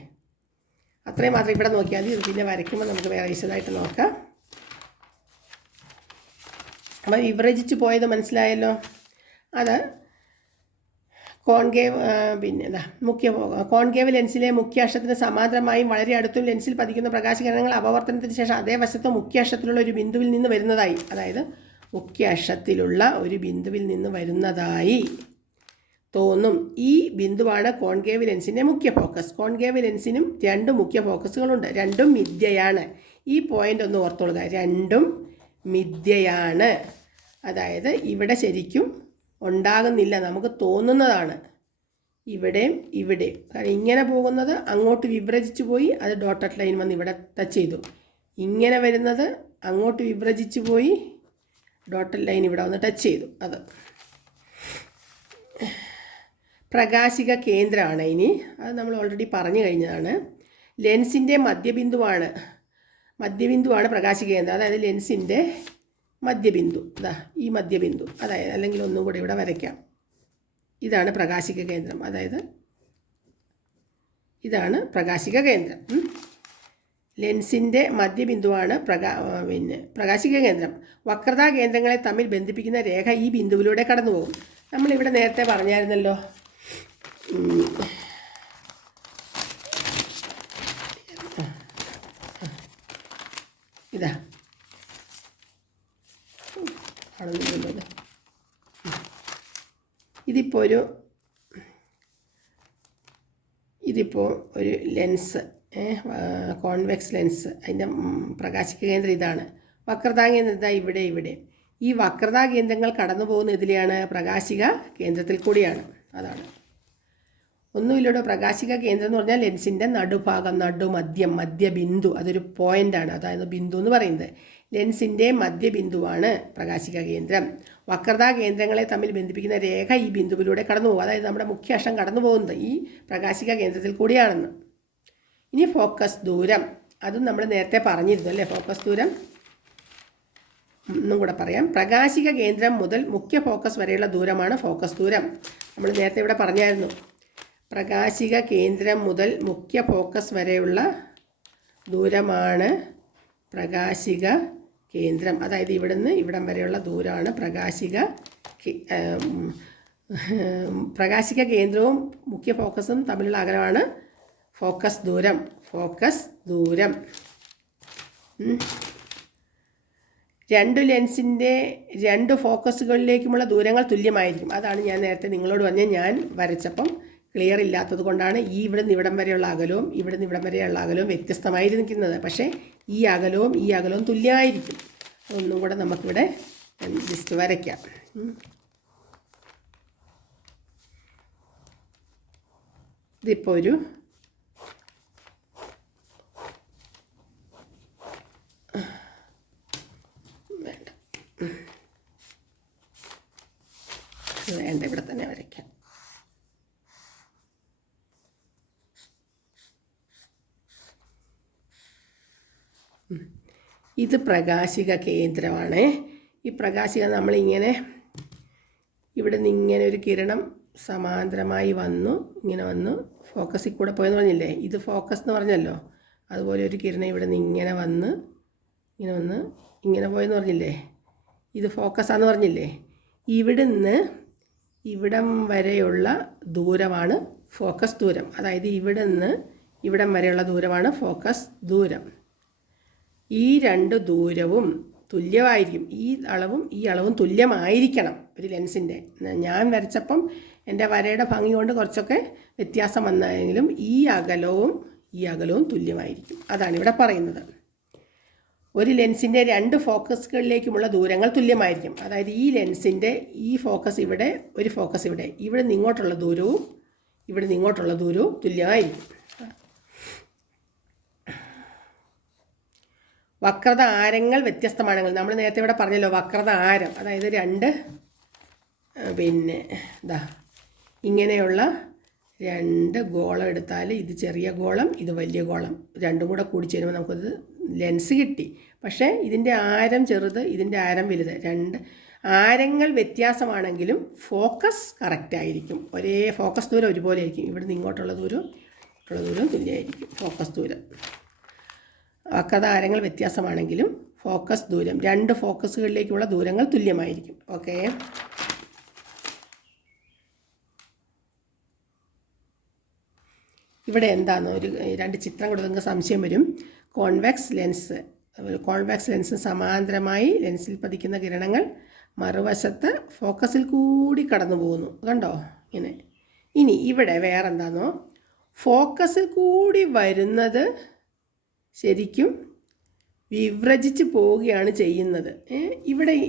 അത്രയും മാത്രം ഇവിടെ നോക്കിയാൽ മതി. പിന്നെ വരയ്ക്കുമ്പോൾ നമുക്ക് വേറെ വിശദമായിട്ട് നോക്കാം. അപ്പോൾ വിഭ്രജിച്ച് പോയത് മനസ്സിലായല്ലോ. അത് കോൺകേവ് ലെൻസിലെ മുഖ്യ അക്ഷത്തിന് സമാന്തരമായും വളരെ അടുത്തും ലെൻസിൽ പതിക്കുന്ന പ്രകാശകിരണങ്ങൾ അപവർത്തനത്തിന് ശേഷം അതേ വശത്ത് മുഖ്യ അക്ഷത്തിലുള്ള ഒരു ബിന്ദുവിൽ നിന്ന് വരുന്നതായി, അതായത് മുഖ്യ അക്ഷത്തിലുള്ള ഒരു ബിന്ദുവിൽ നിന്ന് വരുന്നതായി തോന്നും. ഈ ബിന്ദുവാണ് കോൺകേവ് ലെൻസിൻ്റെ മുഖ്യ ഫോക്കസ്. കോൺകേവ് ലെൻസിനും 2 മുഖ്യ ഫോക്കസുകളുണ്ട്. രണ്ടും മിഥ്യയാണ്. ഈ പോയിൻ്റ് ഒന്ന് ഓർത്തോളുക. രണ്ടും മിഥ്യയാണ്. അതായത് ഇവിടെ ശരിക്കും ഉണ്ടാകുന്നില്ല, നമുക്ക് തോന്നുന്നതാണ്. ഇവിടെയും കാരണം ഇങ്ങനെ പോകുന്നത് അങ്ങോട്ട് വിഭ്രജിച്ചു പോയി, അത് ഡോട്ടഡ് ലൈൻ വന്ന് ഇവിടെ ടച്ച് ചെയ്തു. ഇങ്ങനെ വരുന്നത് അങ്ങോട്ട് വിഭ്രജിച്ചു പോയി, ഡോട്ടഡ് ലൈൻ ഇവിടെ വന്ന് ടച്ച് ചെയ്തു. അത് പ്രകാശിക കേന്ദ്രമാണ്. ഇനി അത് നമ്മൾ ഓൾറെഡി പറഞ്ഞു കഴിഞ്ഞതാണ്. ലെൻസിൻ്റെ മധ്യബിന്ദുവാണ് പ്രകാശിക കേന്ദ്രം. അതായത് ലെൻസിൻ്റെ മധ്യബിന്ദു, ഈ മധ്യബിന്ദു, അതായത് അല്ലെങ്കിൽ ഒന്നും കൂടി ഇവിടെ വരയ്ക്കാം. ഇതാണ് പ്രകാശിക കേന്ദ്രം. അതായത് ഇതാണ് പ്രകാശിക കേന്ദ്രം. ലെൻസിൻ്റെ മധ്യബിന്ദുവാണ് പ്രകാശിക കേന്ദ്രം. വക്രതാ കേന്ദ്രങ്ങളെ തമ്മിൽ ബന്ധിപ്പിക്കുന്ന രേഖ ഈ ബിന്ദുവിലൂടെ കടന്നു പോകും. നമ്മളിവിടെ നേരത്തെ പറഞ്ഞായിരുന്നല്ലോ, ഇതാ ആണെന്നുള്ളത്. ഇതിപ്പോൾ ഒരു ലെൻസ്, കോൺവെക്സ് ലെൻസ്, അതിൻ്റെ പ്രകാശിക കേന്ദ്രം ഇതാണ്. വക്രതാ കേന്ദ്രം ഇതാ ഇവിടെ. ഈ വക്രതാ കേന്ദ്രങ്ങൾ കടന്നു പോകുന്ന ഇതിലെയാണ്, പ്രകാശിക കേന്ദ്രത്തിൽ കൂടിയാണ്. അതാണ് ഒന്നുമില്ലടോ. പ്രകാശിക കേന്ദ്രം എന്ന് പറഞ്ഞാൽ ലെൻസിൻ്റെ നടുഭാഗം, മധ്യബിന്ദു, അതൊരു പോയിൻ്റാണ്. അതായത് ബിന്ദു എന്ന് പറയുന്നത്. ലെൻസിൻ്റെ മധ്യബിന്ദുവാണ് പ്രകാശിക കേന്ദ്രം. വക്രതാ കേന്ദ്രങ്ങളെ തമ്മിൽ ബന്ധിപ്പിക്കുന്ന രേഖ ഈ ബിന്ദുവിലൂടെ കടന്നു പോകും. അതായത് നമ്മുടെ മുഖ്യ അക്ഷം കടന്നു പോകുന്നത് ഈ പ്രകാശിക കേന്ദ്രത്തിൽ കൂടിയാണെന്ന്. ഇനി ഫോക്കസ് ദൂരം, അതും നമ്മൾ നേരത്തെ പറഞ്ഞിരുന്നു അല്ലേ. ഫോക്കസ് ദൂരം ഒന്നും കൂടെ പറയാം. പ്രകാശിക കേന്ദ്രം മുതൽ മുഖ്യ ഫോക്കസ് വരെയുള്ള ദൂരമാണ് ഫോക്കസ് ദൂരം. നമ്മൾ നേരത്തെ ഇവിടെ പറഞ്ഞായിരുന്നു, പ്രകാശിക കേന്ദ്രം മുതൽ മുഖ്യ ഫോക്കസ് വരെയുള്ള ദൂരമാണ് പ്രകാശിക കേന്ദ്രം. അതായത് ഇവിടുന്ന് ഇവിടം വരെയുള്ള ദൂരമാണ് പ്രകാശിക കേന്ദ്രവും മുഖ്യ ഫോക്കസും തമ്മിലുള്ള അകലമാണ് ഫോക്കസ് ദൂരം. ഫോക്കസ് ദൂരം. രണ്ട് ലെൻസിൻ്റെ രണ്ട് ഫോക്കസുകളിലേക്കുമുള്ള ദൂരങ്ങൾ തുല്യമായിരിക്കും. അതാണ് ഞാൻ നേരത്തെ നിങ്ങളോട് പറഞ്ഞത്. ഞാൻ വരച്ചപ്പം ക്ലിയർ ഇല്ലാത്തത് കൊണ്ടാണ് ഈ ഇവിടുന്ന് ഇവിടം വരെയുള്ള അകലവും ഇവിടുന്ന് ഇവിടം വരെയുള്ള അകലവും വ്യത്യസ്തമായിരിക്കുന്നത്. പക്ഷേ ഈ അകലവും തുല്യമായിരിക്കും. ഒന്നും കൂടെ നമുക്കിവിടെ ജസ്റ്റ് വരയ്ക്കാം. ഇതിപ്പോൾ ഒരു വേണ്ട ഇവിടെ തന്നെ വരയ്ക്കാം. ഇത് പ്രകാശിക കേന്ദ്രമാണ്. ഈ പ്രകാശിക നമ്മളിങ്ങനെ ഇവിടെ നിന്ന് ഇങ്ങനെ ഒരു കിരണം സമാന്തരമായി ഇങ്ങനെ വന്നു ഫോക്കസിൽ കൂടെ പോയെന്ന് പറഞ്ഞില്ലേ, ഇത് ഫോക്കസ് എന്ന് പറഞ്ഞല്ലോ. അതുപോലെ ഒരു കിരണം ഇവിടെ നിന്ന് ഇങ്ങനെ വന്ന് ഇങ്ങനെ പോയെന്ന് പറഞ്ഞില്ലേ, ഇത് ഫോക്കസാന്ന് പറഞ്ഞില്ലേ. ഇവിടുന്ന് ഇവിടം വരെയുള്ള ദൂരമാണ് ഫോക്കസ് ദൂരം. അതായത് ഇവിടുന്ന് ഇവിടം വരെയുള്ള ദൂരമാണ് ഫോക്കസ് ദൂരം. ഈ രണ്ട് ദൂരവും തുല്യമായിരിക്കും. ഈ അളവും തുല്യമായിരിക്കണം ഒരു ലെൻസിൻ്റെ. ഞാൻ വരച്ചപ്പം എൻ്റെ വരയുടെ ഭംഗി കൊണ്ട് കുറച്ചൊക്കെ വ്യത്യാസം വന്നെങ്കിലും ഈ അകലവും തുല്യമായിരിക്കും. അതാണ് ഇവിടെ പറയുന്നത്. ഒരു ലെൻസിൻ്റെ രണ്ട് ഫോക്കസുകളിലേക്കുമുള്ള ദൂരങ്ങൾ തുല്യമായിരിക്കും. അതായത് ഈ ലെൻസിൻ്റെ ഈ ഫോക്കസ് ഇവിടെ, ഒരു ഫോക്കസ് ഇവിടെ, ഇവിടെ നിന്ന് ഇങ്ങോട്ടുള്ള ദൂരവും തുല്യമായിരിക്കും. വക്രത ആരങ്ങൾ വ്യത്യസ്തമാണെങ്കിൽ, നമ്മൾ നേരത്തെ ഇവിടെ പറഞ്ഞല്ലോ വക്രത ആരം, അതായത് ഇങ്ങനെയുള്ള രണ്ട് ഗോളം എടുത്താൽ ഇത് ചെറിയ ഗോളം, ഇത് വലിയ ഗോളം, രണ്ടും കൂടെ കൂടി ചേരുമ്പോൾ നമുക്കത് ലെൻസ് കിട്ടി. പക്ഷേ ഇതിൻ്റെ ആരം ചെറുത്, ഇതിൻ്റെ ആരം വലുത്. രണ്ട് ആരങ്ങൾ വ്യത്യാസമാണെങ്കിലും ഫോക്കസ് കറക്റ്റായിരിക്കും. ഒരേ ഫോക്കസ് ദൂരം ഒരുപോലെ ആയിരിക്കും. ഇവിടുന്ന് ഇങ്ങോട്ടുള്ള ദൂരം തുല്യമായിരിക്കും ഫോക്കസ് ദൂരം. വക്രത ആരങ്ങൾ വ്യത്യാസമാണെങ്കിലും ഫോക്കസ് ദൂരം, രണ്ട് ഫോക്കസുകളിലേക്കുള്ള ദൂരങ്ങൾ തുല്യമായിരിക്കും. ഓക്കെ. ഇവിടെ എന്താണെന്ന് രണ്ട് ചിത്രം കൂടെ നിങ്ങൾക്ക് സംശയം വരും. കോൺവെക്സ് ലെൻസ് സമാന്തരമായി ലെൻസിൽ പതിക്കുന്ന കിരണങ്ങൾ മറുവശത്ത് ഫോക്കസിൽ കൂടി കടന്നു പോകുന്നു. കണ്ടോ ഇങ്ങനെ. ഇനി ഇവിടെ വേറെന്താണെന്നോ, ഫോക്കസിൽ കൂടി വരുന്നത് ശരിക്കും വിവ്രജിച്ച് പോവുകയാണ് ചെയ്യുന്നത്.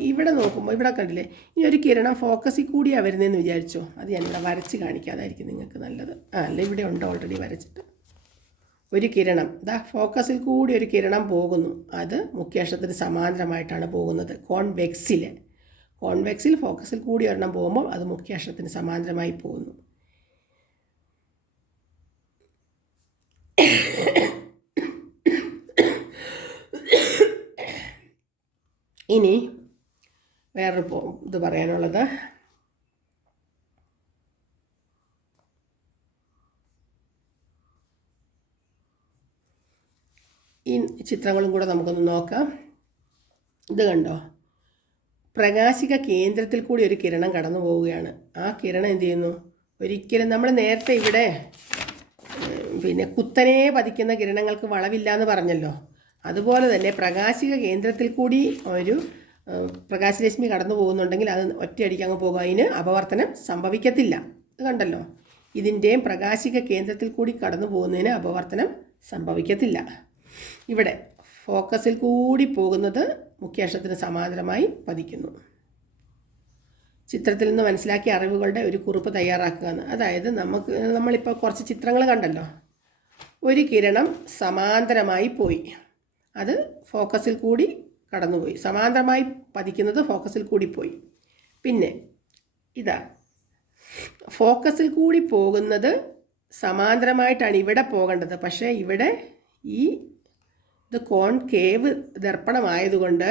ഇവിടെ നോക്കുമ്പോൾ ഇവിടെ കണ്ടില്ലേ, ഇനി ഒരു കിരണം ഫോക്കസിൽ കൂടിയാണ് വരുന്നതെന്ന് വിചാരിച്ചോ. അത് ഞാനിവിടെ വരച്ച് കാണിക്കാതായിരിക്കും നിങ്ങൾക്ക് നല്ലത്. അല്ല ഇവിടെ ഉണ്ട് ഓൾറെഡി വരച്ചിട്ട്. ഒരു കിരണം ഫോക്കസിൽ കൂടി ഒരു കിരണം പോകുന്നു. അത് മുഖ്യാക്ഷത്തിന് സമാന്തരമായിട്ടാണ് പോകുന്നത്. കോൺവെക്സിൽ ഫോക്കസിൽ കൂടി ഒരെണ്ണം പോകുമ്പോൾ അത് മുഖ്യാക്ഷത്തിന് സമാന്തരമായി പോകുന്നു. ഇനി വേറൊരു ഇത് പറയാനുള്ളത്, ഈ ചിത്രങ്ങളും കൂടെ നമുക്കൊന്ന് നോക്കാം. ഇത് കണ്ടോ, പ്രകാശിക കേന്ദ്രത്തിൽ കൂടി ഒരു കിരണം കടന്നു പോവുകയാണ്. ആ കിരണം എന്ത് ചെയ്യുന്നു, ഒരിക്കലും നമ്മൾ നേരത്തെ ഇവിടെ കുത്തനെ പതിക്കുന്ന കിരണങ്ങൾക്ക് വളവില്ല എന്ന് പറഞ്ഞല്ലോ. അതുപോലെ തന്നെ പ്രകാശിക കേന്ദ്രത്തിൽ കൂടി ഒരു പ്രകാശരശ്മി കടന്നു പോകുന്നുണ്ടെങ്കിൽ അത് ഒറ്റയടിക്ക് അങ്ങ് പോകും, അതിന് അപവർത്തനം സംഭവിക്കത്തില്ല. ഇത് കണ്ടല്ലോ, ഇതിൻ്റെയും പ്രകാശിക കേന്ദ്രത്തിൽ കൂടി കടന്നു പോകുന്നതിന് അപവർത്തനം സംഭവിക്കത്തില്ല. ഇവിടെ ഫോക്കസിൽ കൂടി പോകുന്നത് മുഖ്യാക്ഷത്തിന് സമാന്തരമായി പതിക്കുന്നു. ചിത്രത്തിൽ നിന്ന് മനസ്സിലാക്കിയ അറിവുകളുടെ ഒരു കുറിപ്പ് തയ്യാറാക്കുക. അതായത് നമ്മളിപ്പോൾ കുറച്ച് ചിത്രങ്ങൾ കണ്ടല്ലോ. ഒരു കിരണം സമാന്തരമായി പോയി, അത് ഫോക്കസിൽ കൂടി കടന്നുപോയി. സമാന്തരമായി പതിക്കുന്നത് ഫോക്കസിൽ കൂടി പോയി. പിന്നെ ഫോക്കസിൽ കൂടി പോകുന്നത് സമാന്തരമായിട്ടാണ് ഇവിടെ പോകേണ്ടത്. പക്ഷേ ഇവിടെ ഇത് കോൺകേവ് ദർപ്പണമായതുകൊണ്ട്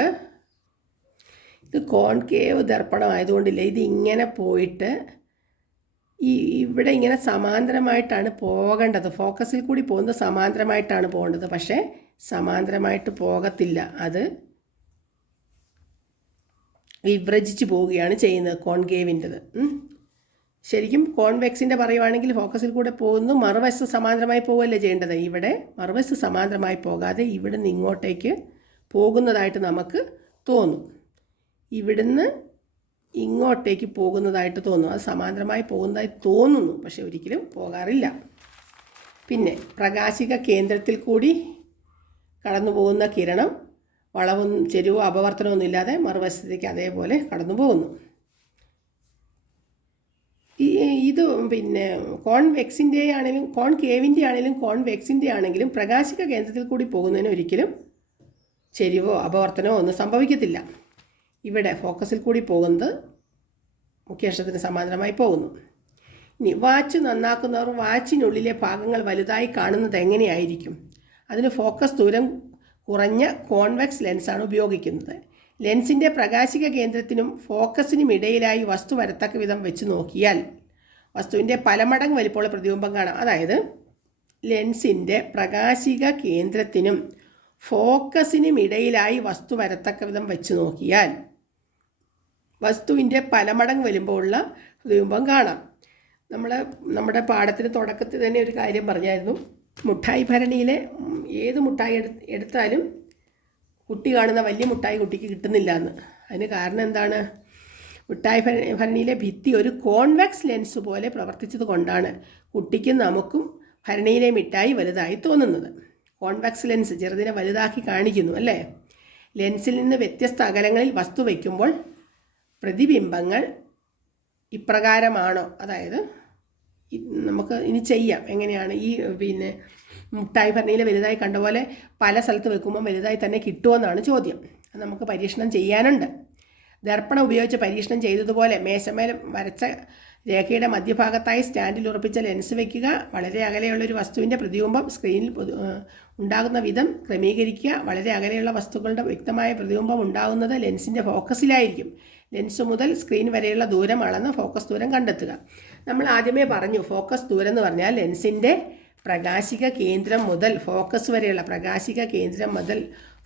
ഇത് കോൺകേവ് ദർപ്പണം ആയതുകൊണ്ടില്ല, ഇത് ഇങ്ങനെ പോയിട്ട് ഇവിടെ ഇങ്ങനെ സമാന്തരമായിട്ടാണ് പോകേണ്ടത്. ഫോക്കസിൽ കൂടി പോകുന്നത് സമാന്തരമായിട്ടാണ് പോകേണ്ടത്. പക്ഷേ സമാന്തരമായിട്ട് പോകത്തില്ല, അത് വിഭ്രജിച്ച് പോവുകയാണ് ചെയ്യുന്നത് കോൺകേവിൻ്റെത്. ശരിക്കും കോൺവെക്സിൻ്റെ പറയുവാണെങ്കിൽ ഫോക്കസിൽ കൂടെ പോകുന്നു, മറുവശത്ത് സമാന്തരമായി പോവുകയല്ലേ ചെയ്യേണ്ടത്. ഇവിടെ മറുവശത്ത് സമാന്തരമായി പോകാതെ ഇവിടുന്ന് ഇങ്ങോട്ടേക്ക് പോകുന്നതായിട്ട് നമുക്ക് തോന്നും. ഇവിടുന്ന് ഇങ്ങോട്ടേക്ക് പോകുന്നതായിട്ട് തോന്നും. അത് സമാന്തരമായി പോകുന്നതായി തോന്നുന്നു, പക്ഷെ ഒരിക്കലും പോകാറില്ല. പിന്നെ പ്രകാശിക കേന്ദ്രത്തിൽ കൂടി കടന്നു പോകുന്ന കിരണം വളവും ചെരുവോ അപവർത്തനമൊന്നും ഇല്ലാതെ മറുവശത്തേക്ക് അതേപോലെ കടന്നു പോകുന്നു. ഇത് പിന്നെ കോൺവെക്സിൻ്റെ ആണെങ്കിലും കോൺകേവിൻ്റെ ആണെങ്കിലും കോൺവെക്സിൻ്റെ ആണെങ്കിലും പ്രകാശിക കേന്ദ്രത്തിൽ കൂടി പോകുന്നതിന് ഒരിക്കലും ചെരിവോ അപവർത്തനമോ ഒന്നും സംഭവിക്കത്തില്ല. ഇവിടെ ഫോക്കസിൽ കൂടി പോകുന്നത് മുഖ്യ അക്ഷത്തിന് സമാന്തരമായി പോകുന്നു. ഇനി വാച്ച് നന്നാക്കുന്നവർ വാച്ചിനുള്ളിലെ ഭാഗങ്ങൾ വലുതായി കാണുന്നത് എങ്ങനെയായിരിക്കും? അതിന് ഫോക്കസ് ദൂരം കുറഞ്ഞ കോൺവെക്സ് ലെൻസാണ് ഉപയോഗിക്കുന്നത്. ലെൻസിൻ്റെ പ്രകാശിക കേന്ദ്രത്തിനും ഫോക്കസിനും ഇടയിലായി വസ്തു വരത്തക്ക വിധം വെച്ച് നോക്കിയാൽ വസ്തുവിൻ്റെ പല മടങ്ങ് വലിപ്പമുള്ള പ്രതിബിംബം കാണാം. അതായത് ലെൻസിൻ്റെ പ്രകാശിക കേന്ദ്രത്തിനും ഫോക്കസിനും ഇടയിലായി വസ്തു വരത്തക്ക വിധം വെച്ച് നോക്കിയാൽ വസ്തുവിൻ്റെ പല മടങ്ങ് വലിപ്പമുള്ള പ്രതിബിംബം കാണാം. നമ്മുടെ പാഠത്തിന് തുടക്കത്തിൽ തന്നെ ഒരു കാര്യം പറഞ്ഞായിരുന്നു. മുട്ടായി ഭരണിയിലെ ഏത് മുട്ടായി എടുത്താലും കുട്ടി കാണുന്ന വലിയ മുട്ടായി കുട്ടിക്ക് കിട്ടുന്നില്ല എന്ന്. അതിന് കാരണം എന്താണ്? മുട്ടായി ഭരണിയിലെ ഭിത്തി ഒരു കോൺവെക്സ് ലെൻസ് പോലെ പ്രവർത്തിച്ചത് കൊണ്ടാണ് കുട്ടിക്കും നമുക്കും ഭരണിയിലെ മിഠായി വലുതായി തോന്നുന്നത്. കോൺവെക്സ് ലെൻസ് ചെറുതിനെ വലുതാക്കി കാണിക്കുന്നു അല്ലേ? ലെൻസിൽ നിന്ന് വ്യത്യസ്ത അകലങ്ങളിൽ വസ്തു വയ്ക്കുമ്പോൾ പ്രതിബിംബങ്ങൾ ഇപ്രകാരമാണോ? അതായത് നമുക്ക് ഇനി ചെയ്യാം. എങ്ങനെയാണ് ഈ പിന്നെ മുട്ടായി ഭരണിയിൽ വലുതായി കണ്ട പോലെ പല സ്ഥലത്ത് വെക്കുമ്പോൾ വലുതായി തന്നെ കിട്ടുമെന്നാണ് ചോദ്യം. അത് നമുക്ക് പരീക്ഷണം ചെയ്യാനുണ്ട്. ദർപ്പണം ഉപയോഗിച്ച് പരീക്ഷണം ചെയ്തതുപോലെ മേശമേൽ വരച്ച രേഖയുടെ മധ്യഭാഗത്തായി സ്റ്റാൻഡിൽ ഉറപ്പിച്ച ലെൻസ് വയ്ക്കുക. വളരെ അകലെയുള്ളൊരു വസ്തുവിൻ്റെ പ്രതിബിംബം സ്ക്രീനിൽ ഉണ്ടാകുന്ന വിധം ക്രമീകരിക്കുക. വളരെ അകലെയുള്ള വസ്തുക്കളുടെ വ്യക്തമായ പ്രതിബിംബം ഉണ്ടാകുന്നത് ലെൻസിൻ്റെ ഫോക്കസിലായിരിക്കും. ലെൻസ് മുതൽ സ്ക്രീൻ വരെയുള്ള ദൂരം അളന്ന് ഫോക്കസ് ദൂരം കണ്ടെത്തുക. നമ്മൾ ആദ്യമേ പറഞ്ഞു, ഫോക്കസ് ദൂരം എന്ന് പറഞ്ഞാൽ ലെൻസിൻ്റെ പ്രകാശിക കേന്ദ്രം മുതൽ ഫോക്കസ് വരെയുള്ള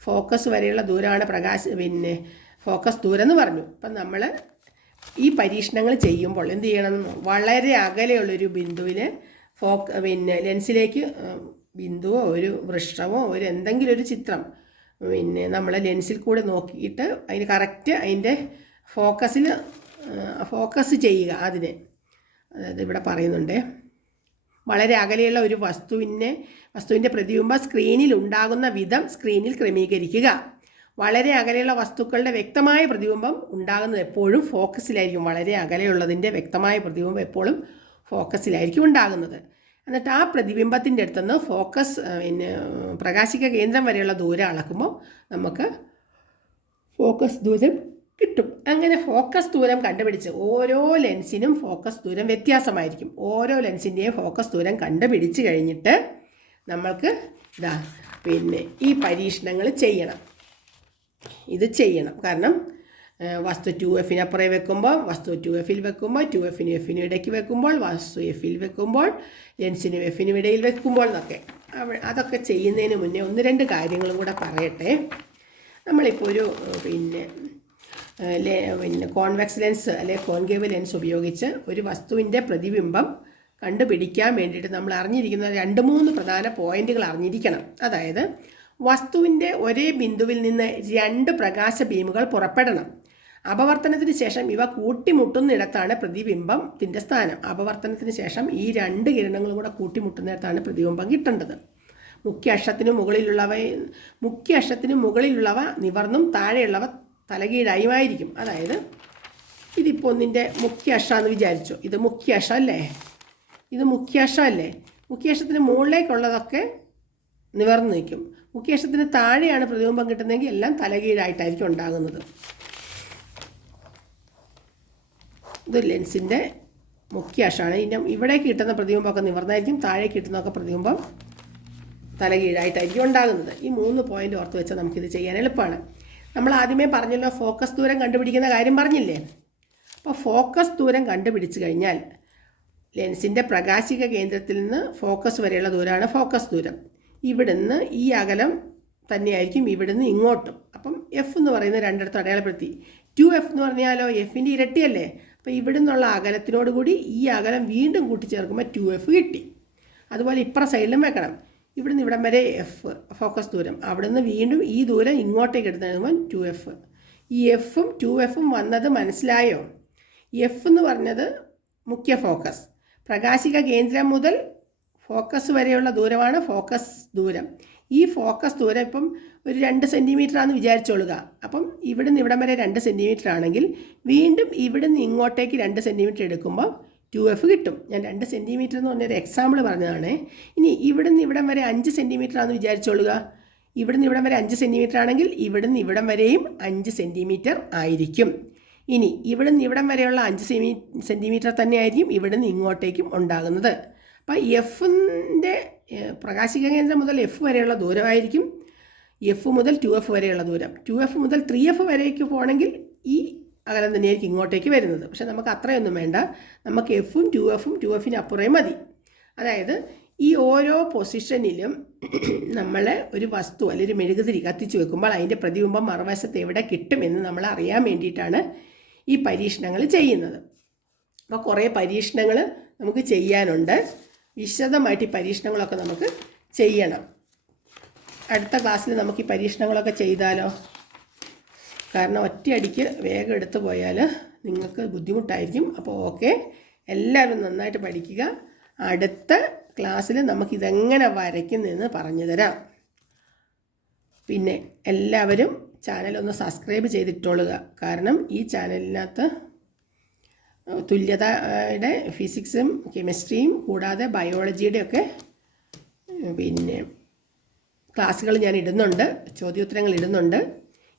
ഫോക്കസ് വരെയുള്ള ദൂരമാണ് ഫോക്കസ് ദൂരം എന്ന് പറഞ്ഞു. അപ്പം നമ്മൾ ഈ പരീക്ഷണങ്ങൾ ചെയ്യുമ്പോൾ എന്ത് ചെയ്യണം? വളരെ അകലെയുള്ളൊരു ബിന്ദുവിൽ ലെൻസിലേക്ക് ബിന്ദുവോ ഒരു വൃക്ഷമോ ഒരു എന്തെങ്കിലും ഒരു ചിത്രം നമ്മൾ ലെൻസിൽ കൂടെ നോക്കിയിട്ട് അതിന് കറക്റ്റ് അതിൻ്റെ ഫോക്കസ് ചെയ്യുക. അതായത് ഇവിടെ പറയുന്നുണ്ട്, വളരെ അകലെയുള്ള ഒരു വസ്തുവിൻ്റെ പ്രതിബിംബം സ്ക്രീനിൽ ഉണ്ടാകുന്ന വിധം സ്ക്രീനിൽ ക്രമീകരിക്കുക. വളരെ അകലെയുള്ള വസ്തുക്കളുടെ വ്യക്തമായ പ്രതിബിംബം ഉണ്ടാകുന്നത് എപ്പോഴും ഫോക്കസിലായിരിക്കും. വളരെ അകലെയുള്ളതിൻ്റെ വ്യക്തമായ പ്രതിബിംബം എപ്പോഴും ഫോക്കസിലായിരിക്കും ഉണ്ടാകുന്നത്. എന്നിട്ട് ആ പ്രതിബിംബത്തിൻ്റെ അടുത്തുനിന്ന് പ്രകാശിക കേന്ദ്രം വരെയുള്ള ദൂരം അളക്കുമ്പോൾ നമുക്ക് ഫോക്കസ് ദൂരം കിട്ടും. അങ്ങനെ ഫോക്കസ് ദൂരം കണ്ടുപിടിച്ച് ഓരോ ലെൻസിനും ഫോക്കസ് ദൂരം വ്യത്യാസമായിരിക്കും. ഓരോ ലെൻസിൻ്റെയും ഫോക്കസ് ദൂരം കണ്ടുപിടിച്ച് കഴിഞ്ഞിട്ട് നമ്മൾക്ക് ഈ പരീക്ഷണങ്ങൾ ചെയ്യണം. ഇത് ചെയ്യണം. കാരണം വസ്തു 2F വെക്കുമ്പോൾ വസ്തു 2F വെക്കുമ്പോൾ 2F-നും F-നും ഇടയ്ക്ക് വെക്കുമ്പോൾ വസ്തു F-ൽ വെക്കുമ്പോൾ ലെൻസിനും F-നും ഇടയിൽ വെക്കുമ്പോൾ എന്നൊക്കെ അതൊക്കെ ചെയ്യുന്നതിന് മുന്നേ 1-2 കാര്യങ്ങളും കൂടെ പറയട്ടെ. നമ്മളിപ്പോൾ ഒരു കോൺവെക്സ് ലെൻസ് അല്ലെങ്കിൽ കോൺകേവ് ലെൻസ് ഉപയോഗിച്ച് ഒരു വസ്തുവിൻ്റെ പ്രതിബിംബം കണ്ടുപിടിക്കാൻ വേണ്ടിയിട്ട് നമ്മൾ അറിഞ്ഞിരിക്കുന്ന 2-3 പ്രധാന പോയിന്റുകൾ അറിഞ്ഞിരിക്കണം. അതായത് വസ്തുവിൻ്റെ ഒരേ ബിന്ദുവിൽ നിന്ന് 2 പ്രകാശ ബീമുകൾ പുറപ്പെടണം. അപവർത്തനത്തിന് ശേഷം ഇവ കൂട്ടിമുട്ടുന്നിടത്താണ് പ്രതിബിംബത്തിൻ്റെ സ്ഥാനം. അപവർത്തനത്തിന് ശേഷം ഈ 2 കിരണങ്ങളും കൂടെ കൂട്ടിമുട്ടുന്നിടത്താണ് പ്രതിബിംബം കിട്ടേണ്ടത്. മുഖ്യ അക്ഷത്തിനും മുകളിലുള്ളവ നിവർന്നും താഴെയുള്ളവ തലകീഴായുമായിരിക്കും. അതായത് ഇതിപ്പോൾ ഒന്നിൻ്റെ മുഖ്യ അക്ഷമെന്ന് വിചാരിച്ചു. ഇത് മുഖ്യ അക്ഷമല്ലേ? മുഖ്യ അക്ഷത്തിന് മുകളിലേക്കുള്ളതൊക്കെ നിവർന്ന് നിൽക്കും. മുഖ്യ അക്ഷത്തിന് താഴെയാണ് പ്രതിബിംബം കിട്ടുന്നതെങ്കിൽ എല്ലാം തലകീഴായിട്ടായിരിക്കും ഉണ്ടാകുന്നത്. ഇത് ലെൻസിൻ്റെ മുഖ്യ അക്ഷമാണ്. ഇവിടേക്ക് കിട്ടുന്ന പ്രതിബിംബമൊക്കെ നിവർന്നായിരിക്കും, താഴേക്ക് കിട്ടുന്നതൊക്കെ പ്രതിബിംബം തലകീഴായിട്ടായിരിക്കും ഉണ്ടാകുന്നത്. ഈ 3 പോയിന്റ് ഓർത്ത് വെച്ചാൽ നമുക്കിത് ചെയ്യാൻ എളുപ്പമാണ്. നമ്മൾ ആദ്യമേ പറഞ്ഞല്ലോ ഫോക്കസ് ദൂരം കണ്ടുപിടിക്കുന്ന കാര്യം പറഞ്ഞില്ലേ. അപ്പോൾ ഫോക്കസ് ദൂരം കണ്ടുപിടിച്ച് കഴിഞ്ഞാൽ ലെൻസിൻ്റെ പ്രകാശിക കേന്ദ്രത്തിൽ നിന്ന് ഫോക്കസ് വരെയുള്ള ദൂരമാണ് ഫോക്കസ് ദൂരം. ഇവിടുന്ന് ഈ അകലം തന്നെയായിരിക്കും ഇവിടുന്ന് ഇങ്ങോട്ടും. അപ്പം എഫ് എന്ന് പറയുന്നത് രണ്ടിടത്ത് അടയാളപ്പെടുത്തി. 2F എന്ന് പറഞ്ഞാലോ എഫിൻ്റെ ഇരട്ടിയല്ലേ. അപ്പോൾ ഇവിടുന്നുള്ള അകലത്തിനോട് കൂടി ഈ അകലം വീണ്ടും കൂട്ടിച്ചേർക്കുമ്പോൾ 2F കിട്ടി. അതുപോലെ ഇപ്പുറ സൈഡിലും വെക്കണം. ഇവിടുന്ന് ഇവിടം വരെ എഫ് ഫോക്കസ് ദൂരം, അവിടുന്ന് വീണ്ടും ഈ ദൂരം ഇങ്ങോട്ടേക്ക് എടുത്ത് കഴിയുമ്പോൾ 2F. ഈ എഫും 2Fും വന്നത് മനസ്സിലായോ? എഫ് എന്ന് പറഞ്ഞത് മുഖ്യ ഫോക്കസ്, പ്രകാശിക കേന്ദ്രം മുതൽ ഫോക്കസ് വരെയുള്ള ദൂരമാണ് ഫോക്കസ് ദൂരം. ഈ ഫോക്കസ് ദൂരം ഇപ്പം ഒരു 2 സെൻറ്റിമീറ്റർ ആണെന്ന് വിചാരിച്ചോളുക. അപ്പം ഇവിടുന്ന് ഇവിടം വരെ 2 സെൻറ്റിമീറ്റർ ആണെങ്കിൽ വീണ്ടും ഇവിടുന്ന് ഇങ്ങോട്ടേക്ക് 2 സെൻറ്റിമീറ്റർ എടുക്കുമ്പോൾ 2F കിട്ടും. ഞാൻ 2 സെൻറ്റിമീറ്റർ എന്ന് പറഞ്ഞൊരു എക്സാമ്പിൾ പറഞ്ഞതാണ്. ഇനി ഇവിടുന്ന് ഇവിടം വരെ 5 സെൻറ്റിമീറ്റർ ആണെന്ന് വിചാരിച്ചോളുക. ഇവിടുന്ന് ഇവിടം വരെ 5 സെൻറ്റിമീറ്റർ ആണെങ്കിൽ ഇവിടുന്ന് ഇവിടം വരെയും 5 സെൻറ്റിമീറ്റർ ആയിരിക്കും. ഇനി ഇവിടുന്ന് ഇവിടം വരെയുള്ള 5 സെൻറ്റിമീറ്റർ തന്നെയായിരിക്കും ഇവിടുന്ന് ഇങ്ങോട്ടേക്കും ഉണ്ടാകുന്നത്. അപ്പോൾ എഫിൻ്റെ പ്രകാശിക കേന്ദ്രം മുതൽ എഫ് വരെയുള്ള ദൂരമായിരിക്കും എഫ് മുതൽ 2F വരെയുള്ള ദൂരം. 2F മുതൽ 3F വരേക്ക് പോകണമെങ്കിൽ ഈ അകലം തന്നെയായിരിക്കും ഇങ്ങോട്ടേക്ക് വരുന്നത്. പക്ഷേ നമുക്ക് അത്രയൊന്നും വേണ്ട, നമുക്ക് എഫും 2Fും 2Fന് അപ്പുറമേ മതി. അതായത് ഈ ഓരോ പൊസിഷനിലും നമ്മൾ ഒരു വസ്തു അല്ലെങ്കിൽ ഒരു മെഴുകുതിരി കത്തിച്ച് വെക്കുമ്പോൾ അതിൻ്റെ പ്രതിബിംബം മറുവശത്ത് എവിടെ കിട്ടുമെന്ന് നമ്മൾ അറിയാൻ വേണ്ടിയിട്ടാണ് ഈ പരീക്ഷണങ്ങൾ ചെയ്യുന്നത്. അപ്പോൾ കുറേ പരീക്ഷണങ്ങൾ നമുക്ക് ചെയ്യാനുണ്ട്. വിശദമായിട്ട് ഈ പരീക്ഷണങ്ങളൊക്കെ നമുക്ക് ചെയ്യണം. അടുത്ത ക്ലാസ്സിൽ നമുക്ക് ഈ പരീക്ഷണങ്ങളൊക്കെ ചെയ്താലോ? കാരണം ഒറ്റയടിക്ക് വേഗം എടുത്തു പോയാൽ നിങ്ങൾക്ക് ബുദ്ധിമുട്ടായിരിക്കും. അപ്പോൾ ഓക്കെ, എല്ലാവരും നന്നായിട്ട് പഠിക്കുക. അടുത്ത ക്ലാസ്സിൽ നമുക്കിതെങ്ങനെ വരയ്ക്കുന്നതെന്ന് പറഞ്ഞു തരാം. പിന്നെ എല്ലാവരും ചാനലൊന്ന് സബ്സ്ക്രൈബ് ചെയ്തിട്ടോളുക. കാരണം ഈ ചാനലിനകത്ത് തുല്യതയുടെ ഫിസിക്സും കെമിസ്ട്രിയും കൂടാതെ ബയോളജിയുടെയൊക്കെ പിന്നെ ക്ലാസ്സുകൾ ഞാൻ ഇടുന്നുണ്ട്, ചോദ്യോത്തരങ്ങൾ ഇടുന്നുണ്ട്.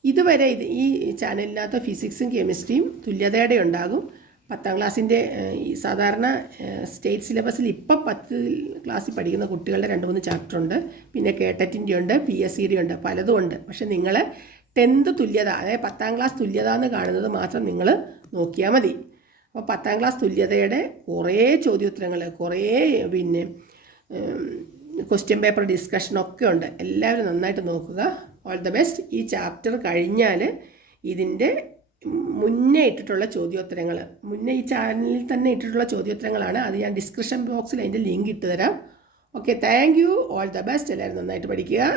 ഇതുവരെ ഈ ചാനലിനകത്ത് ഫിസിക്സും കെമിസ്ട്രിയും തുല്യതയുടെ ഉണ്ടാകും. 10ാം ക്ലാസ്സിൻ്റെ സാധാരണ സ്റ്റേറ്റ് സിലബസിൽ ഇപ്പം 10 ക്ലാസ്സിൽ പഠിക്കുന്ന കുട്ടികളുടെ 2-3 ചാപ്റ്ററുണ്ട്. പിന്നെ കേട്ടറ്റിൻ്റെ ഉണ്ട്, PSCയുടെ ഉണ്ട്, പലതും ഉണ്ട്. പക്ഷേ നിങ്ങൾ 10th തുല്യത, അതായത് 10ാം ക്ലാസ് തുല്യത എന്ന് കാണുന്നത് മാത്രം നിങ്ങൾ നോക്കിയാൽ മതി. അപ്പോൾ 10ാം ക്ലാസ് തുല്യതയുടെ കുറേ ചോദ്യോത്തരങ്ങൾ, കുറേ പിന്നെ ക്വസ്റ്റ്യൻ പേപ്പർ ഡിസ്കഷനൊക്കെ ഉണ്ട്. എല്ലാവരും നന്നായിട്ട് നോക്കുക. All the best. ഈ ചാപ്റ്റർ കഴിഞ്ഞാൽ ഇതിൻ്റെ മുന്നേ ഇട്ടിട്ടുള്ള ചോദ്യോത്തരങ്ങൾ, മുന്നേ ഈ ചാനലിൽ തന്നെ ഇട്ടിട്ടുള്ള ചോദ്യോത്തരങ്ങളാണ്. അത് ഞാൻ ഡിസ്ക്രിപ്ഷൻ ബോക്സിൽ അതിൻ്റെ ലിങ്ക് ഇട്ട് തരാം. Okay, thank you. All the best. എല്ലാവരും നന്നായിട്ട് പഠിക്കുക.